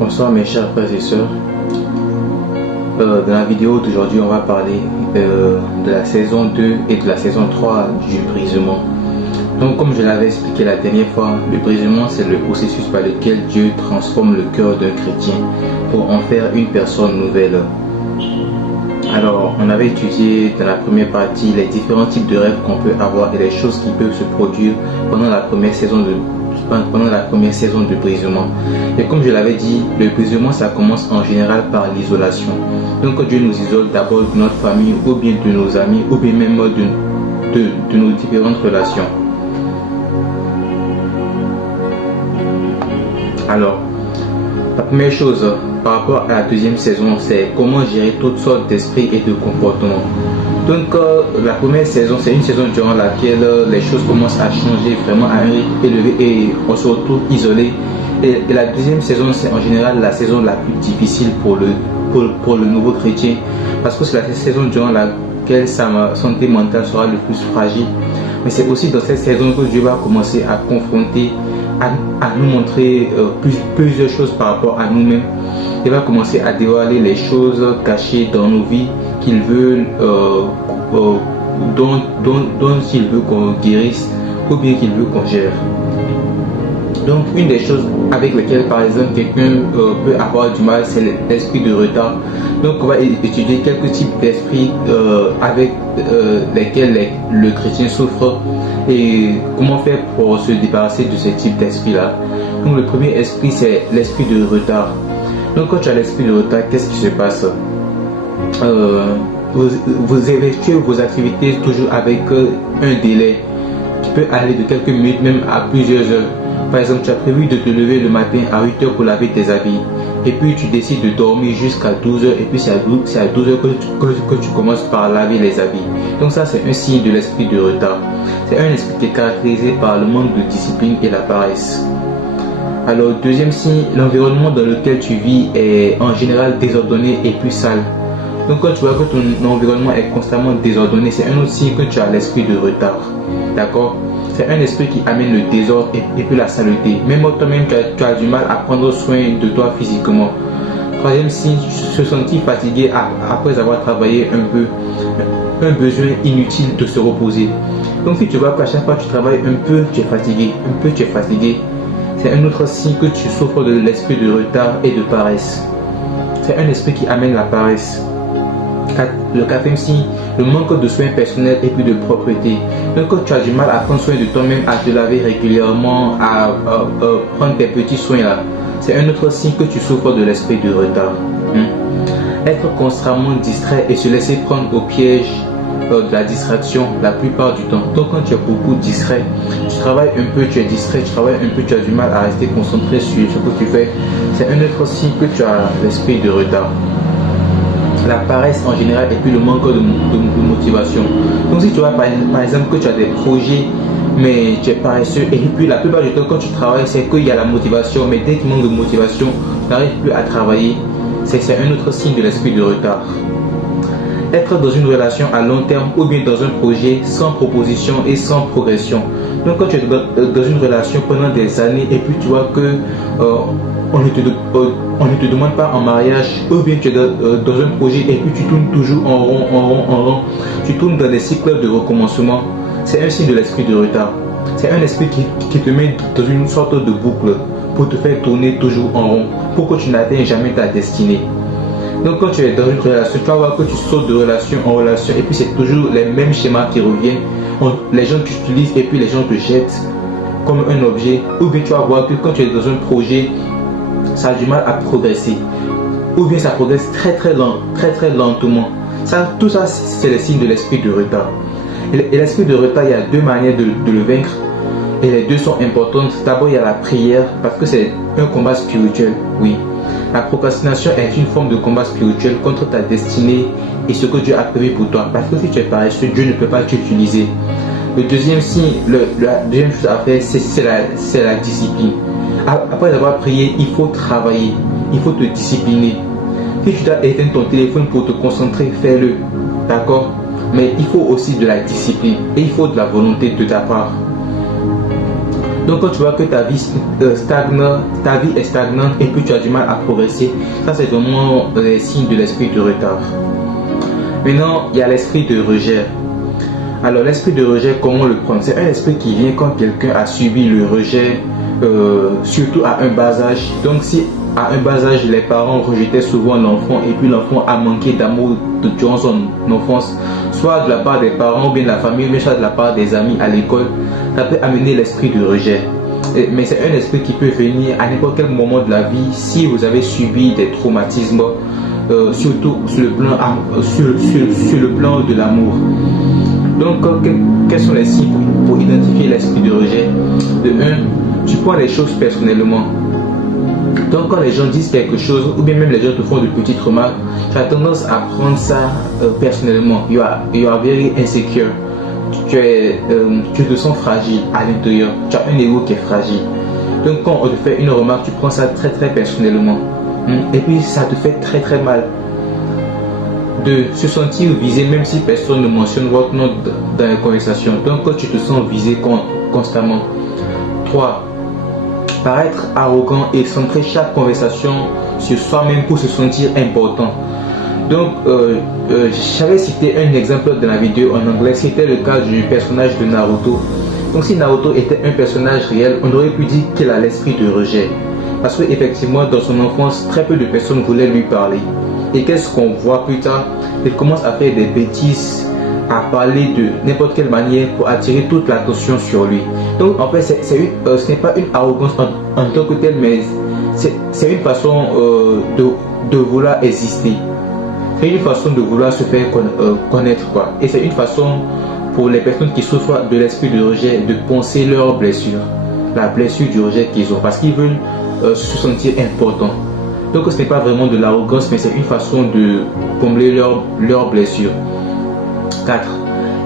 Bonsoir mes chers frères et sœurs. Dans la vidéo d'aujourd'hui, on va parler de la saison 2 et de la saison 3 du brisement. Donc comme je l'avais expliqué la dernière fois, le brisement c'est le processus par lequel Dieu transforme le cœur d'un chrétien pour en faire une personne nouvelle. Alors on avait étudié dans la première partie les différents types de rêves qu'on peut avoir et les choses qui peuvent se produire pendant la première saison de brisement. Et comme je l'avais dit, le brisement ça commence en général par l'isolation. Donc quand Dieu nous isole d'abord de notre famille ou bien de nos amis ou bien même de nos différentes relations. Alors, la première chose par rapport à la deuxième saison, c'est comment gérer toutes sortes d'esprits et de comportements. Donc la première saison, c'est une saison durant laquelle les choses commencent à changer vraiment à un rythme élevé et on se retrouve isolé. Et la deuxième saison, c'est en général la saison la plus difficile pour le nouveau chrétien, parce que c'est la saison durant laquelle sa santé mentale sera le plus fragile. Mais c'est aussi dans cette saison que Dieu va commencer à confronter, à nous montrer plusieurs choses par rapport à nous-mêmes. Il va commencer à dévoiler les choses cachées dans nos vies qu'il veut, dont il veut qu'on guérisse ou bien qu'il veut qu'on gère. Donc une des choses avec lesquelles par exemple quelqu'un peut avoir du mal, c'est l'esprit de retard. Donc on va étudier quelques types d'esprits avec lesquels le chrétien souffre et comment faire pour se débarrasser de ce type d'esprit là. Donc le premier esprit, c'est l'esprit de retard. Donc quand tu as l'esprit de retard, qu'est-ce qui se passe? Vous effectuez vos activités toujours avec un délai qui peut aller de quelques minutes même à plusieurs heures. Par exemple, tu as prévu de te lever le matin à 8 heures pour laver tes habits et puis tu décides de dormir jusqu'à 12 heures et puis c'est à 12 heures que tu commences par laver les habits. Donc ça, c'est un signe de l'esprit de retard. C'est un esprit qui est caractérisé par le manque de discipline et la paresse. Alors, deuxième signe, l'environnement dans lequel tu vis est en général désordonné et plus sale. Donc quand tu vois que ton environnement est constamment désordonné, c'est un autre signe que tu as l'esprit de retard. D'accord? C'est un esprit qui amène le désordre et puis la saleté. Même toi-même, tu as du mal à prendre soin de toi physiquement. Troisième signe, se sentir fatigué après avoir travaillé un peu. Un besoin inutile de se reposer. Donc si tu vois qu'à chaque fois que tu travailles un peu, tu es fatigué. Un peu, tu es fatigué. C'est un autre signe que tu souffres de l'esprit de retard et de paresse. C'est un esprit qui amène la paresse. Le quatrième signe, le manque de soins personnels et puis de propreté. Donc quand tu as du mal à prendre soin de toi-même, à te laver régulièrement, à prendre tes petits soins là, c'est un autre signe que tu souffres de l'esprit de retard. Être constamment distrait et se laisser prendre au piège de la distraction la plupart du temps. Donc quand tu es beaucoup distrait, tu travailles un peu, tu es distrait, tu travailles un peu, tu as du mal à rester concentré sur ce que tu fais, c'est un autre signe que tu as l'esprit de retard. La paresse en général et puis le manque de motivation. Donc si tu vois par exemple que tu as des projets mais tu es paresseux et puis la plupart du temps quand tu travailles c'est qu'il y a la motivation, mais dès qu'il manque de motivation tu n'arrives plus à travailler, c'est un autre signe de l'esprit de retard. Être dans une relation à long terme ou bien dans un projet sans proposition et sans progression. Donc quand tu es dans une relation pendant des années et puis tu vois que on ne te demande pas en mariage, ou bien tu es dans un projet et puis tu tournes toujours en rond, tu tournes dans des cycles de recommencement, c'est un signe de l'esprit de retard. C'est un esprit qui te met dans une sorte de boucle pour te faire tourner toujours en rond, pour que tu n'atteignes jamais ta destinée. Donc quand tu es dans une relation, tu vas voir que tu sautes de relation en relation et puis c'est toujours les mêmes schémas qui reviennent. Les gens t'utilisent et puis les gens te jettent comme un objet. Ou bien tu vas voir que quand tu es dans un projet, ça a du mal à progresser. Ou bien ça progresse très lentement. Tout ça, c'est le signe de l'esprit de retard. Et l'esprit de retard, il y a deux manières de le vaincre. Et les deux sont importantes. D'abord, il y a la prière, parce que c'est un combat spirituel, oui. La procrastination est une forme de combat spirituel contre ta destinée et ce que Dieu a prévu pour toi. Parce que si tu es paresseux, Dieu ne peut pas t'utiliser. Le deuxième signe, la deuxième chose à faire, c'est la discipline. Après avoir prié, il faut travailler, il faut te discipliner. Si tu dois éteindre ton téléphone pour te concentrer, fais-le. D'accord? Mais il faut aussi de la discipline et il faut de la volonté de ta part. Donc quand tu vois que ta vie est stagnante et puis tu as du mal à progresser, ça c'est vraiment les signes de l'esprit de retard. Maintenant, il y a l'esprit de rejet. Alors l'esprit de rejet, comment le prendre? C'est un esprit qui vient quand quelqu'un a subi le rejet, surtout à un bas âge. Donc si à un bas âge, les parents rejetaient souvent l'enfant et puis l'enfant a manqué d'amour durant son enfance, soit de la part des parents ou bien de la famille, mais soit de la part des amis à l'école, ça peut amener l'esprit de rejet. Mais c'est un esprit qui peut venir à n'importe quel moment de la vie si vous avez subi des traumatismes, surtout sur le plan de l'amour. Donc, quels sont les signes pour identifier l'esprit de rejet? De 1, tu prends les choses personnellement. Donc, quand les gens disent quelque chose, ou bien même les gens te font de petites remarques, tu as tendance à prendre ça personnellement. You are very insecure. Tu te sens fragile à l'intérieur. Tu as un ego qui est fragile. Donc, quand on te fait une remarque, tu prends ça très personnellement. Et puis, ça te fait très mal. De se sentir visé même si personne ne mentionne votre nom dans les conversations. Donc quand tu te sens visé constamment. 3. Paraître arrogant et centrer chaque conversation sur soi-même pour se sentir important. Donc j'avais cité un exemple dans la vidéo en anglais, c'était le cas du personnage de Naruto. Donc si Naruto était un personnage réel, on aurait pu dire qu'il a l'esprit de rejet. Parce qu'effectivement dans son enfance, très peu de personnes voulaient lui parler. Et qu'est-ce qu'on voit plus tard? Il commence à faire des bêtises, à parler de n'importe quelle manière pour attirer toute l'attention sur lui. Donc en fait, ce n'est pas une arrogance en tant que telle, mais c'est une façon de vouloir exister. C'est une façon de vouloir se faire connaître, quoi. Et c'est une façon pour les personnes qui souffrent de l'esprit de rejet de penser leur blessure, la blessure du rejet qu'ils ont, parce qu'ils veulent se sentir importants. Donc ce n'est pas vraiment de l'arrogance, mais c'est une façon de combler leurs blessures. 4.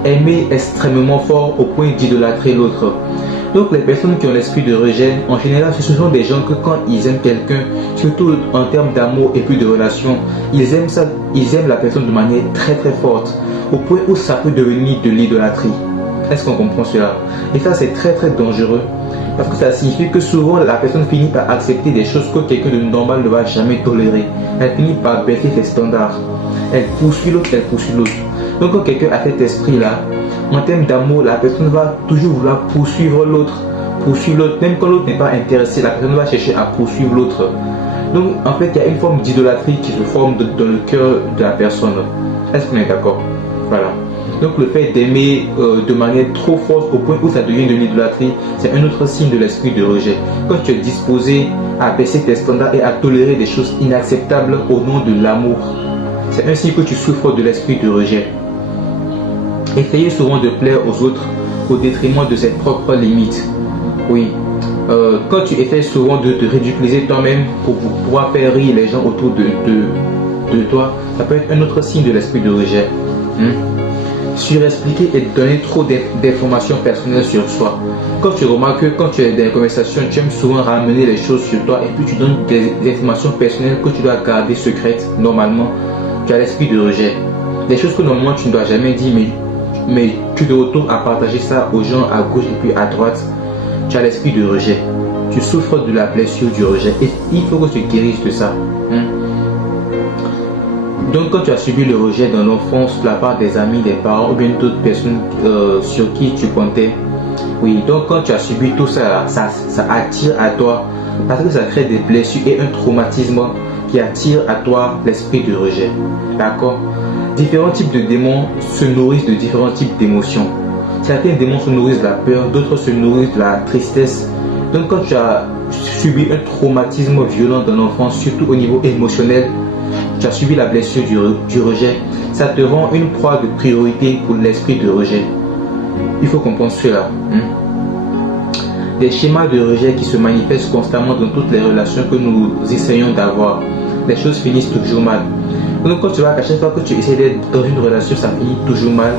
Aimer extrêmement fort au point d'idolâtrer l'autre. Donc les personnes qui ont l'esprit de rejet, en général, ce sont des gens que quand ils aiment quelqu'un, surtout en termes d'amour et puis de relation, ils aiment la personne de manière très forte, au point où ça peut devenir de l'idolâtrie. Est-ce qu'on comprend cela? Et ça c'est très dangereux. Parce que ça signifie que souvent la personne finit par accepter des choses que quelqu'un de normal ne va jamais tolérer. Elle finit par baisser ses standards. Elle poursuit l'autre. Donc quand quelqu'un a cet esprit-là, en termes d'amour, la personne va toujours vouloir poursuivre l'autre. Même quand l'autre n'est pas intéressé, la personne va chercher à poursuivre l'autre. Donc en fait, il y a une forme d'idolâtrie qui se forme dans le cœur de la personne. Est-ce qu'on est d'accord? Voilà. Donc le fait d'aimer de manière trop forte au point où ça devient de l'idolâtrie, c'est un autre signe de l'esprit de rejet. Quand tu es disposé à baisser tes standards et à tolérer des choses inacceptables au nom de l'amour, c'est un signe que tu souffres de l'esprit de rejet. Essayer souvent de plaire aux autres au détriment de ses propres limites. Oui. Quand tu essaies souvent de te ridiculiser toi-même pour pouvoir faire rire les gens autour de toi, ça peut être un autre signe de l'esprit de rejet. Surexpliquer et donner trop d'informations personnelles sur soi. Quand tu remarques que quand tu es dans des conversations, tu aimes souvent ramener les choses sur toi et puis tu donnes des informations personnelles que tu dois garder secrètes, normalement, tu as l'esprit de rejet. Des choses que normalement tu ne dois jamais dire, mais tu te retrouves à partager ça aux gens à gauche et puis à droite. Tu as l'esprit de rejet. Tu souffres de la blessure du rejet et il faut que tu guérisses de ça. Donc quand tu as subi le rejet dans l'enfance de la part des amis, des parents ou bien d'autres personnes sur qui tu comptais, oui, donc quand tu as subi tout ça, ça attire à toi, parce que ça crée des blessures et un traumatisme qui attire à toi l'esprit de rejet. D'accord? Différents types de démons se nourrissent de différents types d'émotions. Certains démons se nourrissent de la peur, d'autres se nourrissent de la tristesse. Donc quand tu as subi un traumatisme violent dans l'enfance, surtout au niveau émotionnel, tu as subi la blessure du rejet, ça te rend une proie de priorité pour l'esprit de rejet. Il faut comprendre cela. Des schémas de rejet qui se manifestent constamment dans toutes les relations que nous essayons d'avoir. Les choses finissent toujours mal. Donc quand tu vois qu'à chaque fois que tu essaies d'être dans une relation, ça finit toujours mal.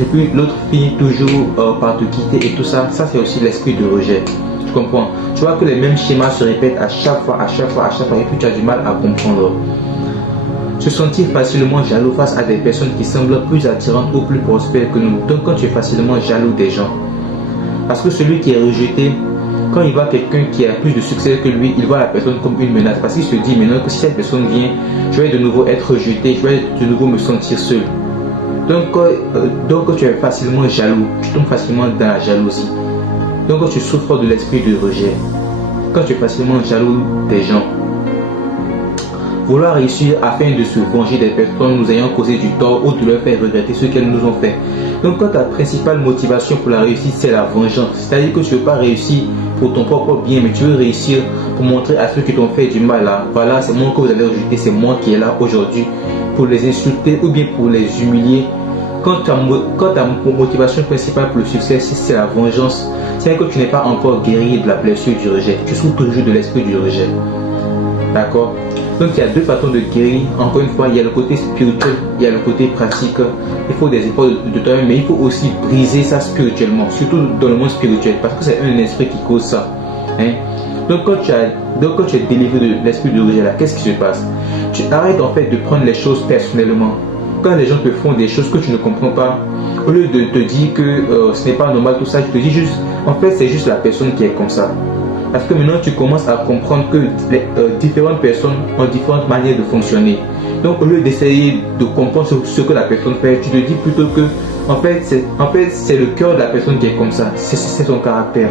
Et puis l'autre finit toujours par te quitter et tout ça, ça c'est aussi l'esprit de rejet. Tu comprends? Tu vois que les mêmes schémas se répètent à chaque fois et puis tu as du mal à comprendre. Se sentir facilement jaloux face à des personnes qui semblent plus attirantes ou plus prospères que nous. Donc quand tu es facilement jaloux des gens, parce que celui qui est rejeté Quand il voit quelqu'un qui a plus de succès que lui, il voit la personne comme une menace. Parce qu'il se dit maintenant que si cette personne vient, je vais de nouveau être rejeté, je vais de nouveau me sentir seul. Donc tu es facilement jaloux, tu tombes facilement dans la jalousie. Donc tu souffres de l'esprit de rejet. Quand tu es facilement jaloux des gens. Vouloir réussir afin de se venger des personnes nous ayant causé du tort ou de leur faire regretter ce qu'elles nous ont fait. Donc quand ta principale motivation pour la réussite c'est la vengeance, c'est-à-dire que tu ne veux pas réussir pour ton propre bien, mais tu veux réussir pour montrer à ceux qui t'ont fait du mal là, voilà c'est moi que vous avez rejeté, c'est moi qui est là aujourd'hui pour les insulter ou bien pour les humilier. Quand ta motivation principale pour le succès c'est la vengeance, c'est que tu n'es pas encore guéri de la blessure du rejet, tu souffres toujours de l'esprit du rejet. D'accord? Donc il y a deux façons de guérir. Encore une fois, il y a le côté spirituel, il y a le côté pratique. Il faut des efforts de toi-même, mais il faut aussi briser ça spirituellement, surtout dans le monde spirituel, parce que c'est un esprit qui cause ça. Hein? Donc quand tu es délivré de l'esprit de rejet là, qu'est-ce qui se passe? Tu arrêtes en fait de prendre les choses personnellement. Quand les gens te font des choses que tu ne comprends pas, au lieu de te dire que ce n'est pas normal tout ça, tu te dis juste, en fait c'est juste la personne qui est comme ça. Parce que maintenant tu commences à comprendre que différentes personnes ont différentes manières de fonctionner. Donc au lieu d'essayer de comprendre ce que la personne fait, tu te dis plutôt que en fait c'est le cœur de la personne qui est comme ça, c'est son caractère.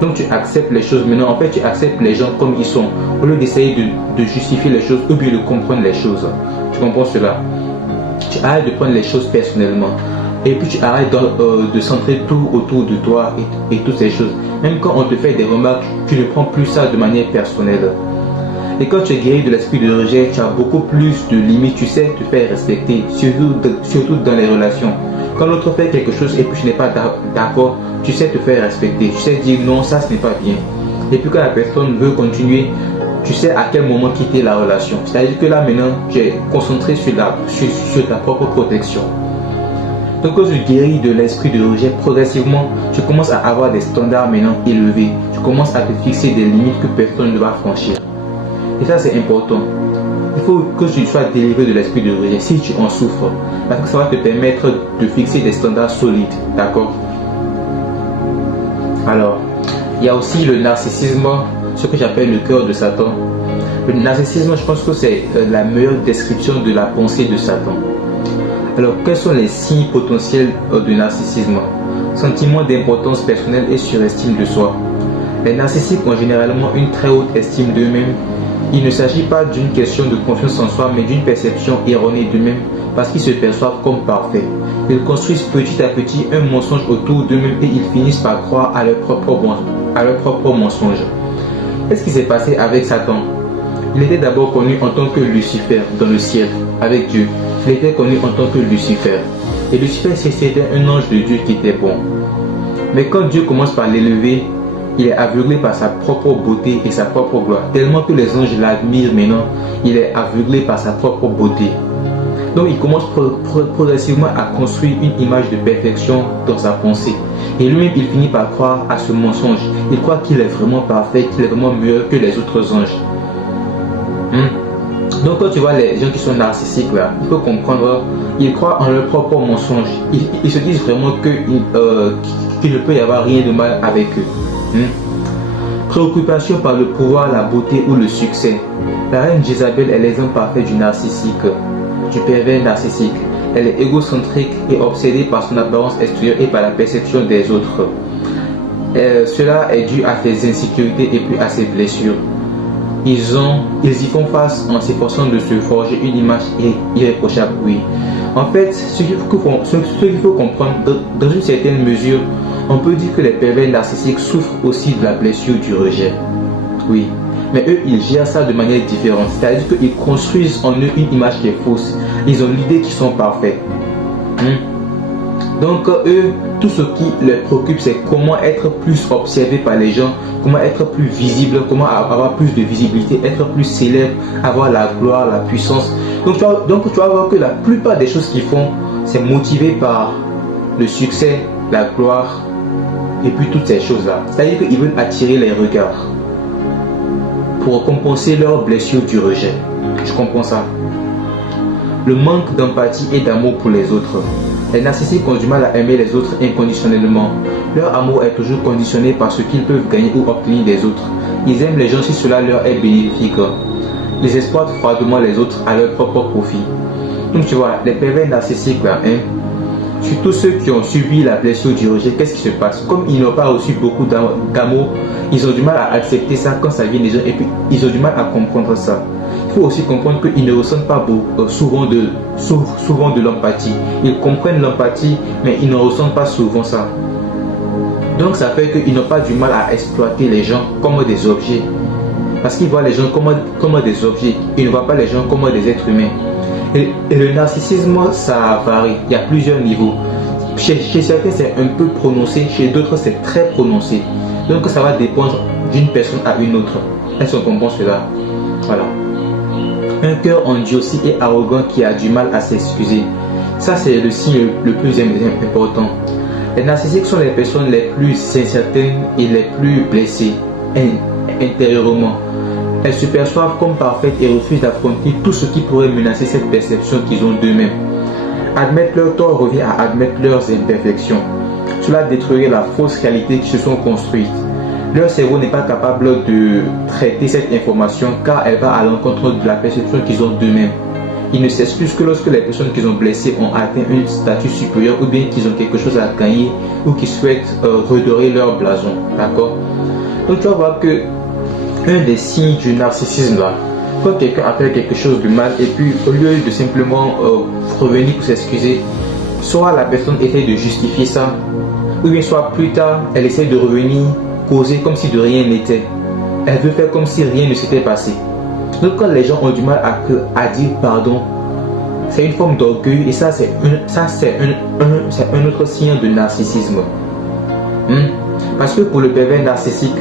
Donc tu acceptes les choses maintenant, en fait tu acceptes les gens comme ils sont, au lieu d'essayer de justifier les choses ou bien de comprendre les choses. Tu comprends cela? Tu arrêtes de prendre les choses personnellement. Et puis tu arrêtes de centrer tout autour de toi et toutes ces choses. Même quand on te fait des remarques, tu ne prends plus ça de manière personnelle. Et quand tu es guéri de l'esprit de rejet, tu as beaucoup plus de limites, tu sais te faire respecter, surtout dans les relations. Quand l'autre fait quelque chose et puis tu n'es pas d'accord, tu sais te faire respecter, tu sais dire non, ça ce n'est pas bien. Et puis quand la personne veut continuer, tu sais à quel moment quitter la relation. C'est-à-dire que là maintenant, tu es concentré sur ta propre protection. Donc quand tu guéris de l'esprit de rejet, progressivement, tu commences à avoir des standards maintenant élevés. Tu commences à te fixer des limites que personne ne va franchir. Et ça c'est important. Il faut que tu sois délivré de l'esprit de rejet si tu en souffres. Parce que ça va te permettre de fixer des standards solides. D'accord? Alors, il y a aussi le narcissisme, ce que j'appelle le cœur de Satan. Le narcissisme, je pense que c'est la meilleure description de la pensée de Satan. Alors, quels sont les signes potentiels de narcissisme? Sentiment d'importance personnelle et surestime de soi. Les narcissiques ont généralement une très haute estime d'eux-mêmes. Il ne s'agit pas d'une question de confiance en soi, mais d'une perception erronée d'eux-mêmes parce qu'ils se perçoivent comme parfaits. Ils construisent petit à petit un mensonge autour d'eux-mêmes et ils finissent par croire à leur propre mensonge. Qu'est-ce qui s'est passé avec Satan? Il était d'abord connu en tant que Lucifer dans le ciel avec Dieu. Il était connu en tant que Lucifer. Et Lucifer, c'était un ange de Dieu qui était bon. Mais quand Dieu commence par l'élever, il est aveuglé par sa propre beauté et sa propre gloire. Tellement que les anges l'admirent maintenant, il est aveuglé par sa propre beauté. Donc il commence progressivement à construire une image de perfection dans sa pensée. Et lui-même, il finit par croire à ce mensonge. Il croit qu'il est vraiment parfait, qu'il est vraiment meilleur que les autres anges. Donc quand tu vois les gens qui sont narcissiques là, il faut comprendre, ils croient en leur propre mensonge. Ils se disent vraiment qu'il ne peut y avoir rien de mal avec eux. Préoccupation par le pouvoir, la beauté ou le succès. La reine Jézabel est l'exemple parfait du narcissique, du pervers narcissique. Elle est égocentrique et obsédée par son apparence extérieure et par la perception des autres. Cela est dû à ses insécurités et puis à ses blessures. Ils y font face en s'efforçant de se forger une image irréprochable, oui. En fait, ce qu'il faut comprendre, dans une certaine mesure, on peut dire que les pervers narcissiques souffrent aussi de la blessure du rejet. Oui. Mais eux, ils gèrent ça de manière différente. C'est-à-dire qu'ils construisent en eux une image qui est fausse. Ils ont l'idée qu'ils sont parfaits. Donc eux, tout ce qui les préoccupe, c'est comment être plus observé par les gens, comment être plus visible, comment avoir plus de visibilité, être plus célèbre, avoir la gloire, la puissance. Donc tu vas voir que la plupart des choses qu'ils font, c'est motivé par le succès, la gloire et puis toutes ces choses-là. C'est-à-dire qu'ils veulent attirer les regards pour compenser leur blessure du rejet. Tu comprends ça? Le manque d'empathie et d'amour pour les autres. Les narcissiques ont du mal à aimer les autres inconditionnellement. Leur amour est toujours conditionné par ce qu'ils peuvent gagner ou obtenir des autres. Ils aiment les gens si cela leur est bénéfique. Ils exploitent froidement les autres à leur propre profit. Donc tu vois, les pervers narcissiques là, surtout ceux qui ont subi la blessure du rejet, qu'est-ce qui se passe? Comme ils n'ont pas reçu beaucoup d'amour, ils ont du mal à accepter ça quand ça vient des gens et puis ils ont du mal à comprendre ça. Il faut aussi comprendre qu'ils ne ressentent pas souvent de l'empathie. Ils comprennent l'empathie, mais ils ne ressentent pas souvent ça. Donc ça fait qu'ils n'ont pas du mal à exploiter les gens comme des objets. Parce qu'ils voient les gens comme des objets. Ils ne voient pas les gens comme des êtres humains. Et le narcissisme, ça varie. Il y a plusieurs niveaux. Chez certains, c'est un peu prononcé. Chez d'autres, c'est très prononcé. Donc ça va dépendre d'une personne à une autre. Est-ce qu'on comprend cela? Voilà. Un cœur endurci et arrogant qui a du mal à s'excuser. Ça, c'est le signe le plus important. Les narcissiques sont les personnes les plus incertaines et les plus blessées intérieurement. Elles se perçoivent comme parfaites et refusent d'affronter tout ce qui pourrait menacer cette perception qu'ils ont d'eux-mêmes. Admettre leur tort revient à admettre leurs imperfections. Cela détruirait la fausse réalité qui se sont construites. Leur cerveau n'est pas capable de traiter cette information car elle va à l'encontre de la perception qu'ils ont d'eux-mêmes. Ils ne s'excusent que lorsque les personnes qu'ils ont blessées ont atteint un statut supérieur ou bien qu'ils ont quelque chose à gagner ou qu'ils souhaitent redorer leur blason. D'accord? Donc tu vas voir que un des signes du narcissisme là, quand quelqu'un a fait quelque chose de mal et puis au lieu de simplement revenir pour s'excuser, soit la personne essaie de justifier ça, ou bien soit plus tard, elle essaie de revenir causer comme si de rien n'était. Elle veut faire comme si rien ne s'était passé. Donc quand les gens ont du mal à dire pardon, c'est une forme d'orgueil et ça c'est un autre signe de narcissisme. Parce que pour le pervers narcissique,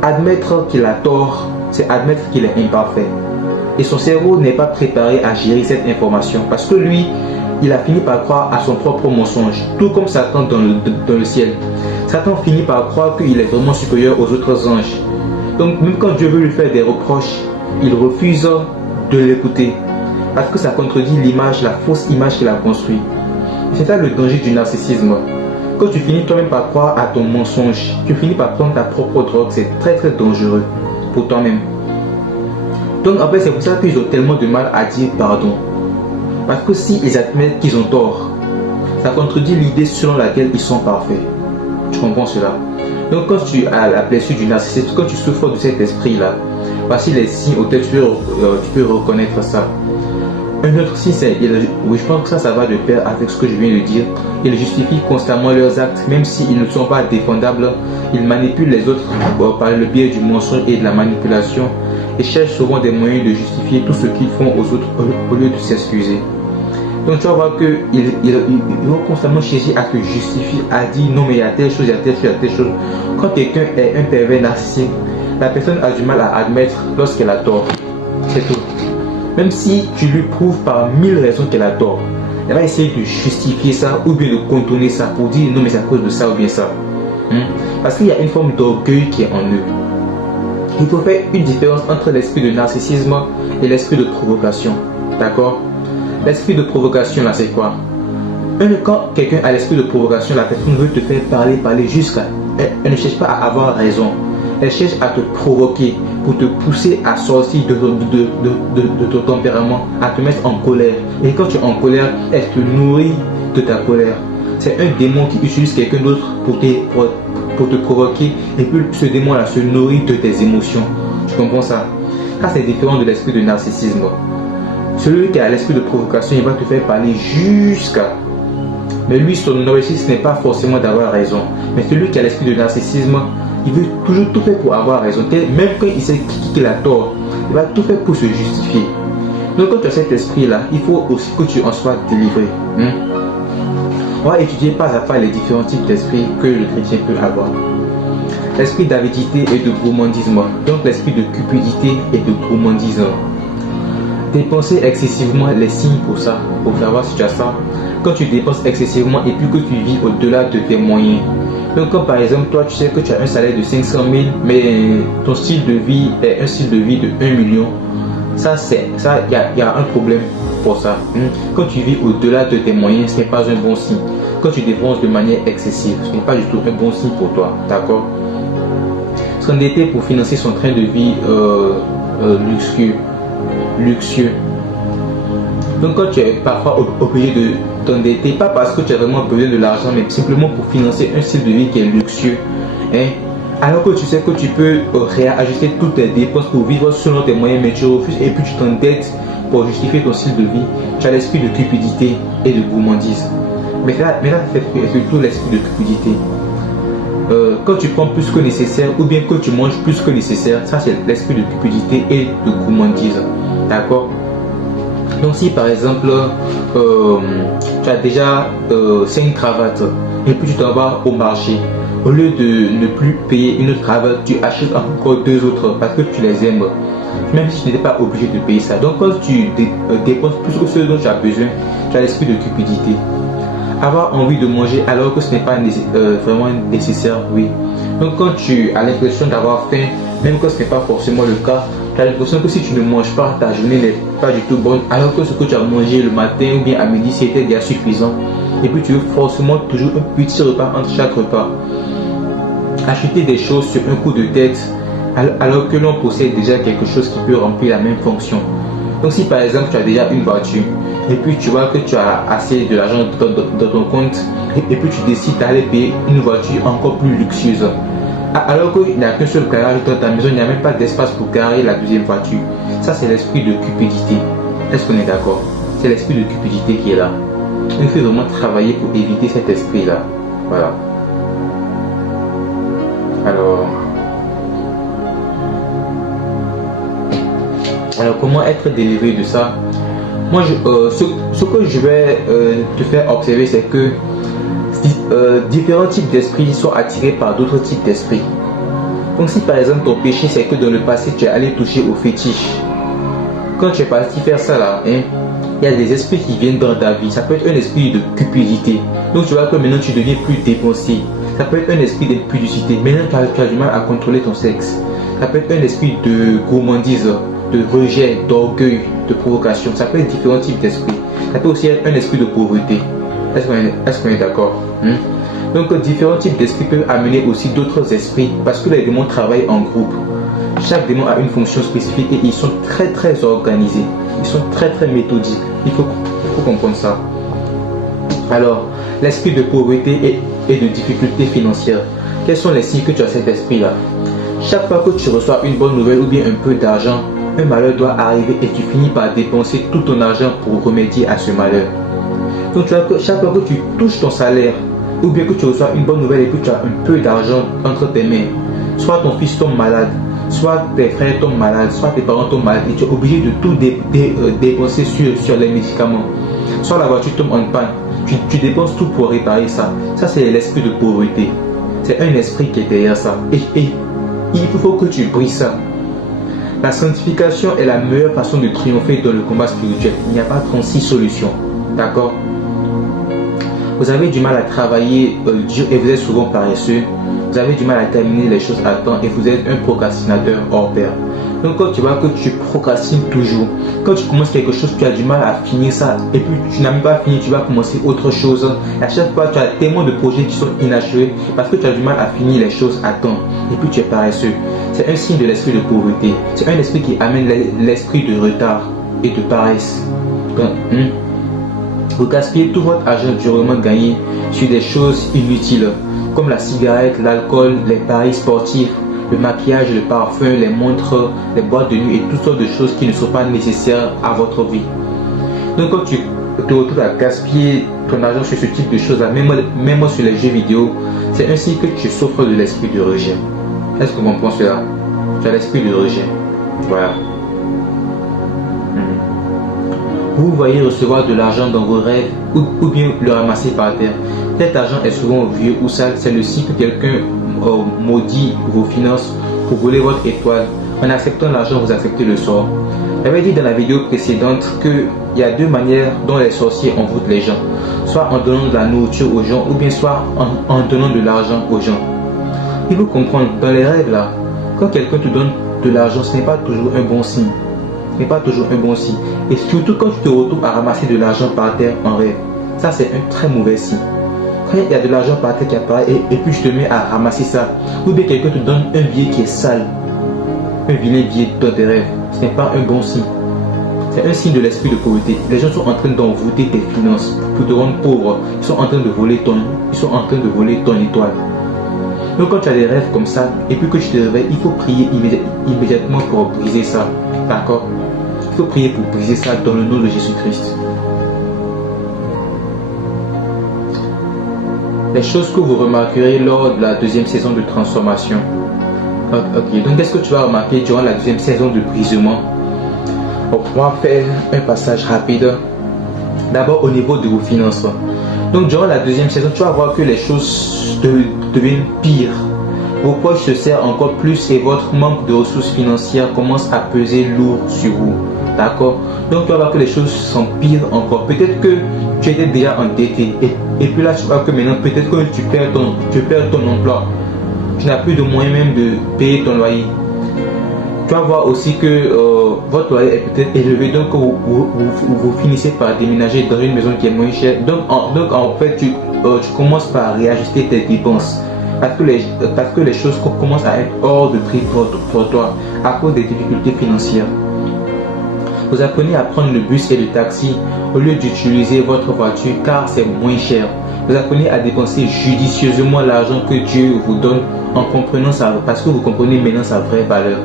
admettre qu'il a tort, c'est admettre qu'il est imparfait. Et son cerveau n'est pas préparé à gérer cette information parce que lui, il a fini par croire à son propre mensonge, tout comme Satan dans le ciel. Satan finit par croire qu'il est vraiment supérieur aux autres anges. Donc même quand Dieu veut lui faire des reproches, il refuse de l'écouter parce que ça contredit l'image, la fausse image qu'il a construite. C'est ça le danger du narcissisme. Quand tu finis toi-même par croire à ton mensonge, tu finis par prendre ta propre drogue, c'est très très dangereux pour toi-même. Donc en fait c'est pour ça qu'ils ont tellement de mal à dire pardon. Parce que s'ils admettent qu'ils ont tort, ça contredit l'idée selon laquelle ils sont parfaits. Tu comprends cela? Donc quand tu as la blessure du narcissisme, quand tu souffres de cet esprit-là, voici les signes auxquels tu peux reconnaître ça. Un autre signe, c'est, oui, je pense que ça va de pair avec ce que je viens de dire. Ils justifient constamment leurs actes, même s'ils ne sont pas défendables. Ils manipulent les autres par le biais du mensonge et de la manipulation et cherchent souvent des moyens de justifier tout ce qu'ils font aux autres au lieu de s'excuser. Donc tu vas voir qu'ils vont constamment chercher à te justifier, à dire non mais il y a telle chose, il y a telle chose, il y a telle chose. Quand quelqu'un est un pervers narcissique, la personne a du mal à admettre lorsqu'elle a tort. C'est tout. Même si tu lui prouves par 1000 raisons qu'elle a tort, elle va essayer de justifier ça ou bien de contourner ça pour dire non mais c'est à cause de ça ou bien ça. Parce qu'il y a une forme d'orgueil qui est en eux. Il faut faire une différence entre l'esprit de narcissisme et l'esprit de provocation. D'accord? L'esprit de provocation là c'est quoi? Quand quelqu'un a l'esprit de provocation, la personne veut te faire parler jusqu'à... Elle ne cherche pas à avoir raison. Elle cherche à te provoquer pour te pousser à sortir de ton tempérament, à te mettre en colère. Et quand tu es en colère, elle te nourrit de ta colère. C'est un démon qui utilise quelqu'un d'autre pour te provoquer. Et puis ce démon-là se nourrit de tes émotions. Tu comprends ça? Ça c'est différent de l'esprit de narcissisme. Celui qui a l'esprit de provocation, il va te faire parler jusqu'à... Mais lui, son objectif n'est pas forcément d'avoir raison. Mais celui qui a l'esprit de narcissisme, il veut toujours tout faire pour avoir raison. Même quand il sait qu'il a tort, il va tout faire pour se justifier. Donc quand tu as cet esprit-là, il faut aussi que tu en sois délivré. On va étudier pas à pas les différents types d'esprit que le chrétien peut avoir. L'esprit d'avidité et de gourmandisme. Donc l'esprit de cupidité et de gourmandisme. Dépenser excessivement, les signes pour ça, pour savoir si tu as ça. Quand tu dépenses excessivement et puis que tu vis au-delà de tes moyens. Donc quand par exemple toi tu sais que tu as un salaire de 500 000 mais ton style de vie est un style de vie de 1 million, ça il y a un problème. pour ça. Quand tu vis au-delà de tes moyens, ce n'est pas un bon signe. Quand tu dépenses de manière excessive, ce n'est pas du tout un bon signe pour toi. D'accord? S'endetter pour financer son train de vie luxueux. Donc quand tu es parfois obligé de t'endetter, pas parce que tu as vraiment besoin de l'argent, mais simplement pour financer un style de vie qui est luxueux, alors que tu sais que tu peux réajuster toutes tes dépenses pour vivre selon tes moyens, mais tu refuses et puis tu t'endettes pour justifier ton style de vie, tu as l'esprit de cupidité et de gourmandise. Mais là c'est surtout l'esprit de cupidité. Quand tu prends plus que nécessaire ou bien que tu manges plus que nécessaire, ça c'est l'esprit de cupidité et de gourmandise. D'accord? Donc si par exemple tu as déjà 5 cravates et puis tu t'en vas au marché, au lieu de ne plus payer une autre cravate, tu achètes encore 2 autres parce que tu les aimes, même si tu n'étais pas obligé de payer ça. Donc quand tu dépenses plus que ce dont tu as besoin, tu as l'esprit de cupidité. Avoir envie de manger alors que ce n'est pas vraiment nécessaire, oui. Donc quand tu as l'impression d'avoir faim, même quand ce n'est pas forcément le cas, tu as l'impression que si tu ne manges pas, ta journée n'est pas du tout bonne, alors que ce que tu as mangé le matin ou bien à midi, c'était déjà suffisant. Et puis tu veux forcément toujours un petit repas entre chaque repas. Acheter des choses sur un coup de tête, alors que l'on possède déjà quelque chose qui peut remplir la même fonction. Donc si par exemple tu as déjà une voiture, et puis tu vois que tu as assez de l'argent dans ton compte, et puis tu décides d'aller payer une voiture encore plus luxueuse, alors qu'il n'y a qu'un seul garage dans ta maison, il n'y a même pas d'espace pour garer la deuxième voiture. Ça c'est l'esprit de cupidité. Est-ce qu'on est d'accord? C'est l'esprit de cupidité qui est là. Il faut vraiment travailler pour éviter cet esprit là. Voilà. Alors comment être délivré de ça? Moi, ce que je vais te faire observer, c'est que différents types d'esprits sont attirés par d'autres types d'esprits. Donc si par exemple ton péché, c'est que dans le passé, tu es allé toucher au fétiche. Quand tu es parti faire ça là, il y a des esprits qui viennent dans ta vie. Ça peut être un esprit de cupidité. Donc tu vois que maintenant tu deviens plus dépensé. Ça peut être un esprit d'impudicité. Maintenant tu as du mal à contrôler ton sexe. Ça peut être un esprit de gourmandise, de rejet, d'orgueil, de provocation. Ça peut être différents types d'esprits. Ça peut aussi être un esprit de pauvreté. Est-ce qu'on est d'accord? Donc différents types d'esprits peuvent amener aussi d'autres esprits parce que les démons travaillent en groupe. Chaque démon a une fonction spécifique et ils sont très organisés. Ils sont très méthodiques. Il faut comprendre ça. Alors, l'esprit de pauvreté et de difficulté financière. Quels sont les signes que tu as cet esprit-là? Chaque fois que tu reçois une bonne nouvelle ou bien un peu d'argent, un malheur doit arriver et tu finis par dépenser tout ton argent pour remédier à ce malheur. Donc tu vois que chaque fois que tu touches ton salaire ou bien que tu reçois une bonne nouvelle et que tu as un peu d'argent entre tes mains, soit ton fils tombe malade, soit tes frères tombent malades, soit tes parents tombent malades et tu es obligé de tout dépenser sur les médicaments, soit la voiture tombe en panne, tu dépenses tout pour réparer ça. Ça c'est l'esprit de pauvreté. C'est un esprit qui est derrière ça et il faut que tu brises ça. La sanctification est la meilleure façon de triompher dans le combat spirituel. Il n'y a pas 36 solutions. D'accord? Vous avez du mal à travailler dur et vous êtes souvent paresseux. Vous avez du mal à terminer les choses à temps et vous êtes un procrastinateur hors pair. Donc quand tu vois que tu procrastines toujours, quand tu commences quelque chose, tu as du mal à finir ça et puis tu n'as même pas fini, tu vas commencer autre chose. Et à chaque fois, tu as tellement de projets qui sont inachevés parce que tu as du mal à finir les choses à temps et puis tu es paresseux. C'est un signe de l'esprit de pauvreté. C'est un esprit qui amène l'esprit de retard et de paresse. Vous gaspillez tout votre argent durement gagné sur des choses inutiles comme la cigarette, l'alcool, les paris sportifs, le maquillage, le parfum, les montres, les boîtes de nuit et toutes sortes de choses qui ne sont pas nécessaires à votre vie. Donc quand tu te retrouves à gaspiller ton argent sur ce type de choses, même sur les jeux vidéo, c'est ainsi que tu souffres de l'esprit de rejet. Est-ce que vous comprenez cela? Tu as l'esprit de rejet. Voilà. Vous voyez recevoir de l'argent dans vos rêves ou bien le ramasser par terre. Cet argent est souvent vieux ou sale. C'est le signe que quelqu'un maudit vos finances pour voler votre étoile. En acceptant l'argent, vous acceptez le sort. J'avais dit dans la vidéo précédente qu'il y a deux manières dont les sorciers envoûtent les gens. Soit en donnant de la nourriture aux gens ou bien soit en donnant de l'argent aux gens. Il faut comprendre, dans les rêves là, quand quelqu'un te donne de l'argent, ce n'est pas toujours un bon signe. Ce n'est pas toujours un bon signe. Et surtout quand tu te retrouves à ramasser de l'argent par terre en rêve. Ça, c'est un très mauvais signe. Quand il y a de l'argent par terre qui apparaît et puis tu te mets à ramasser ça, ou bien quelqu'un te donne un billet qui est sale, un vilain billet dans tes rêves, ce n'est pas un bon signe. C'est un signe de l'esprit de pauvreté. Les gens sont en train d'envoûter tes finances pour te rendre pauvre. Ils sont en train de voler ton étoile. Donc quand tu as des rêves comme ça, et puis que tu te réveilles, il faut prier immédiatement pour briser ça. D'accord? Il faut prier pour briser ça dans le nom de Jésus-Christ. Les choses que vous remarquerez lors de la deuxième saison de transformation. Ok, donc qu'est-ce que tu vas remarquer durant la deuxième saison de brisement? On va faire un passage rapide. D'abord au niveau de vos finances. Donc durant la deuxième saison, tu vas voir que les choses deviennent pires. Vos poches se serrent encore plus et votre manque de ressources financières commence à peser lourd sur vous. D'accord? Donc tu vas voir que les choses sont pires encore. Peut-être que tu étais déjà endetté et puis là tu vois que maintenant peut-être que tu perds ton emploi. Tu n'as plus de moyens même de payer ton loyer. Tu vas voir aussi que votre loyer est peut-être élevé, donc vous finissez par déménager dans une maison qui est moins chère. Donc en fait, tu commences par réajuster tes dépenses parce que les choses commencent à être hors de prix pour toi à cause des difficultés financières. Vous apprenez à prendre le bus et le taxi au lieu d'utiliser votre voiture car c'est moins cher. Vous apprenez à dépenser judicieusement l'argent que Dieu vous donne en comprenant parce que vous comprenez maintenant sa vraie valeur.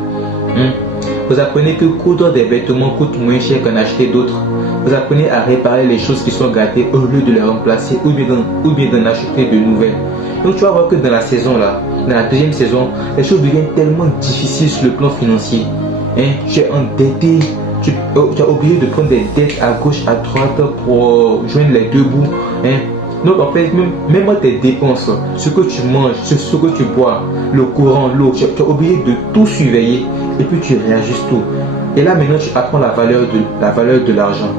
Vous apprenez que coudre des vêtements coûte moins cher qu'en acheter d'autres. Vous apprenez à réparer les choses qui sont gâtées au lieu de les remplacer ou bien d'en acheter de nouvelles. Donc tu vas voir que dans la saison là, dans la deuxième saison, les choses deviennent tellement difficiles sur le plan financier. Tu es endetté, tu as obligé de prendre des dettes à gauche, à droite pour joindre les deux bouts. Donc en fait, même tes dépenses, ce que tu manges, ce que tu bois, le courant, l'eau, tu es obligé de tout surveiller et puis tu réajustes tout. Et là maintenant tu apprends la valeur de l'argent.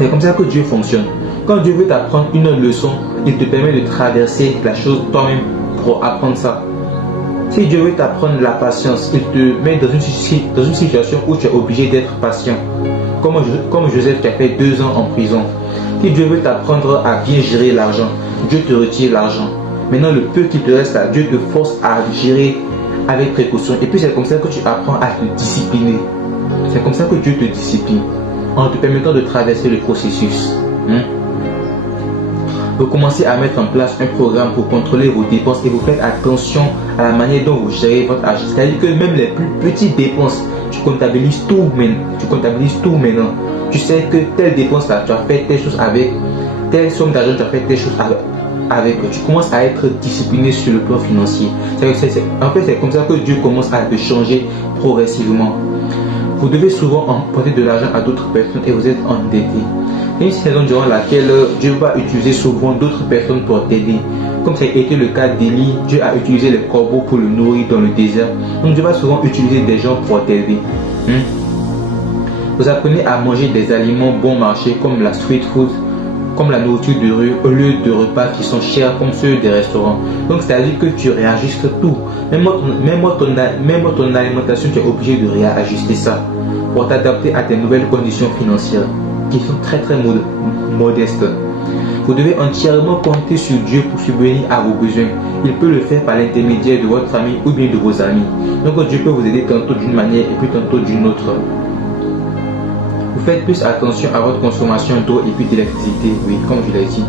C'est comme ça que Dieu fonctionne. Quand Dieu veut t'apprendre une leçon, il te permet de traverser la chose toi-même pour apprendre ça. Si Dieu veut t'apprendre la patience, il te met dans une situation où tu es obligé d'être patient. Comme Joseph qui a fait 2 ans en prison. Si Dieu veut t'apprendre à bien gérer l'argent, Dieu te retire l'argent. Maintenant, le peu qui te reste là, Dieu te force à gérer avec précaution. Et puis, c'est comme ça que tu apprends à te discipliner. C'est comme ça que Dieu te discipline, en te permettant de traverser le processus. Vous commencez à mettre en place un programme pour contrôler vos dépenses et vous faites attention à la manière dont vous gérez votre argent. C'est-à-dire que même les plus petites dépenses, tu comptabilises tout maintenant. Tu sais que telle dépense là, tu as fait telle chose avec, telle somme d'argent, tu as fait telle chose avec. Tu commences à être discipliné sur le plan financier. En fait, c'est comme ça que Dieu commence à te changer progressivement. Vous devez souvent emprunter de l'argent à d'autres personnes et vous êtes endetté. C'est une saison durant laquelle Dieu va utiliser souvent d'autres personnes pour t'aider. Comme ça a été le cas d'Élie, Dieu a utilisé les corbeaux pour le nourrir dans le désert. Donc Dieu va souvent utiliser des gens pour t'aider. Vous apprenez à manger des aliments bon marché comme la street food, comme la nourriture de rue, au lieu de repas qui sont chers comme ceux des restaurants. Donc c'est-à-dire que tu réajustes tout. Même ton alimentation, tu es obligé de réajuster ça pour t'adapter à tes nouvelles conditions financières qui sont très très modestes. Vous devez entièrement compter sur Dieu pour subvenir à vos besoins. Il peut le faire par l'intermédiaire de votre famille ou bien de vos amis. Donc Dieu peut vous aider tantôt d'une manière et puis tantôt d'une autre. Vous faites plus attention à votre consommation d'eau et puis d'électricité, oui, comme je l'ai dit.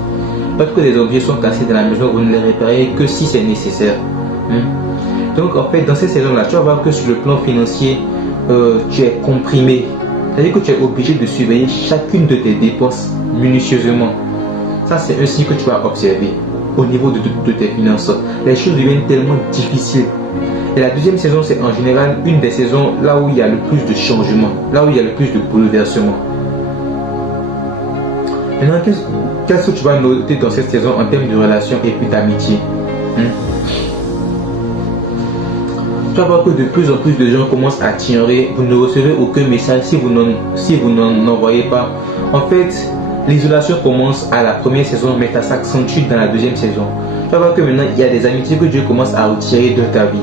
Lorsque des objets sont cassés dans la maison, vous ne les réparez que si c'est nécessaire. Donc en fait, dans cette saison-là, tu vas voir que sur le plan financier, tu es comprimé. C'est-à-dire que tu es obligé de surveiller chacune de tes dépenses minutieusement. Ça, c'est un signe que tu vas observer au niveau de tes finances. Les choses deviennent tellement difficiles. Et la deuxième saison, c'est en général une des saisons là où il y a le plus de changements, là où il y a le plus de bouleversements. Maintenant, qu'est-ce que tu vas noter dans cette saison en termes de relations et puis d'amitié? Tu vas voir que de plus en plus de gens commencent à t'ignorer. Vous ne recevez aucun message si vous n'en envoyez pas. En fait, l'isolation commence à la première saison, mais ça s'accentue dans la deuxième saison. Tu vas voir que maintenant, il y a des amitiés que Dieu commence à retirer de ta vie.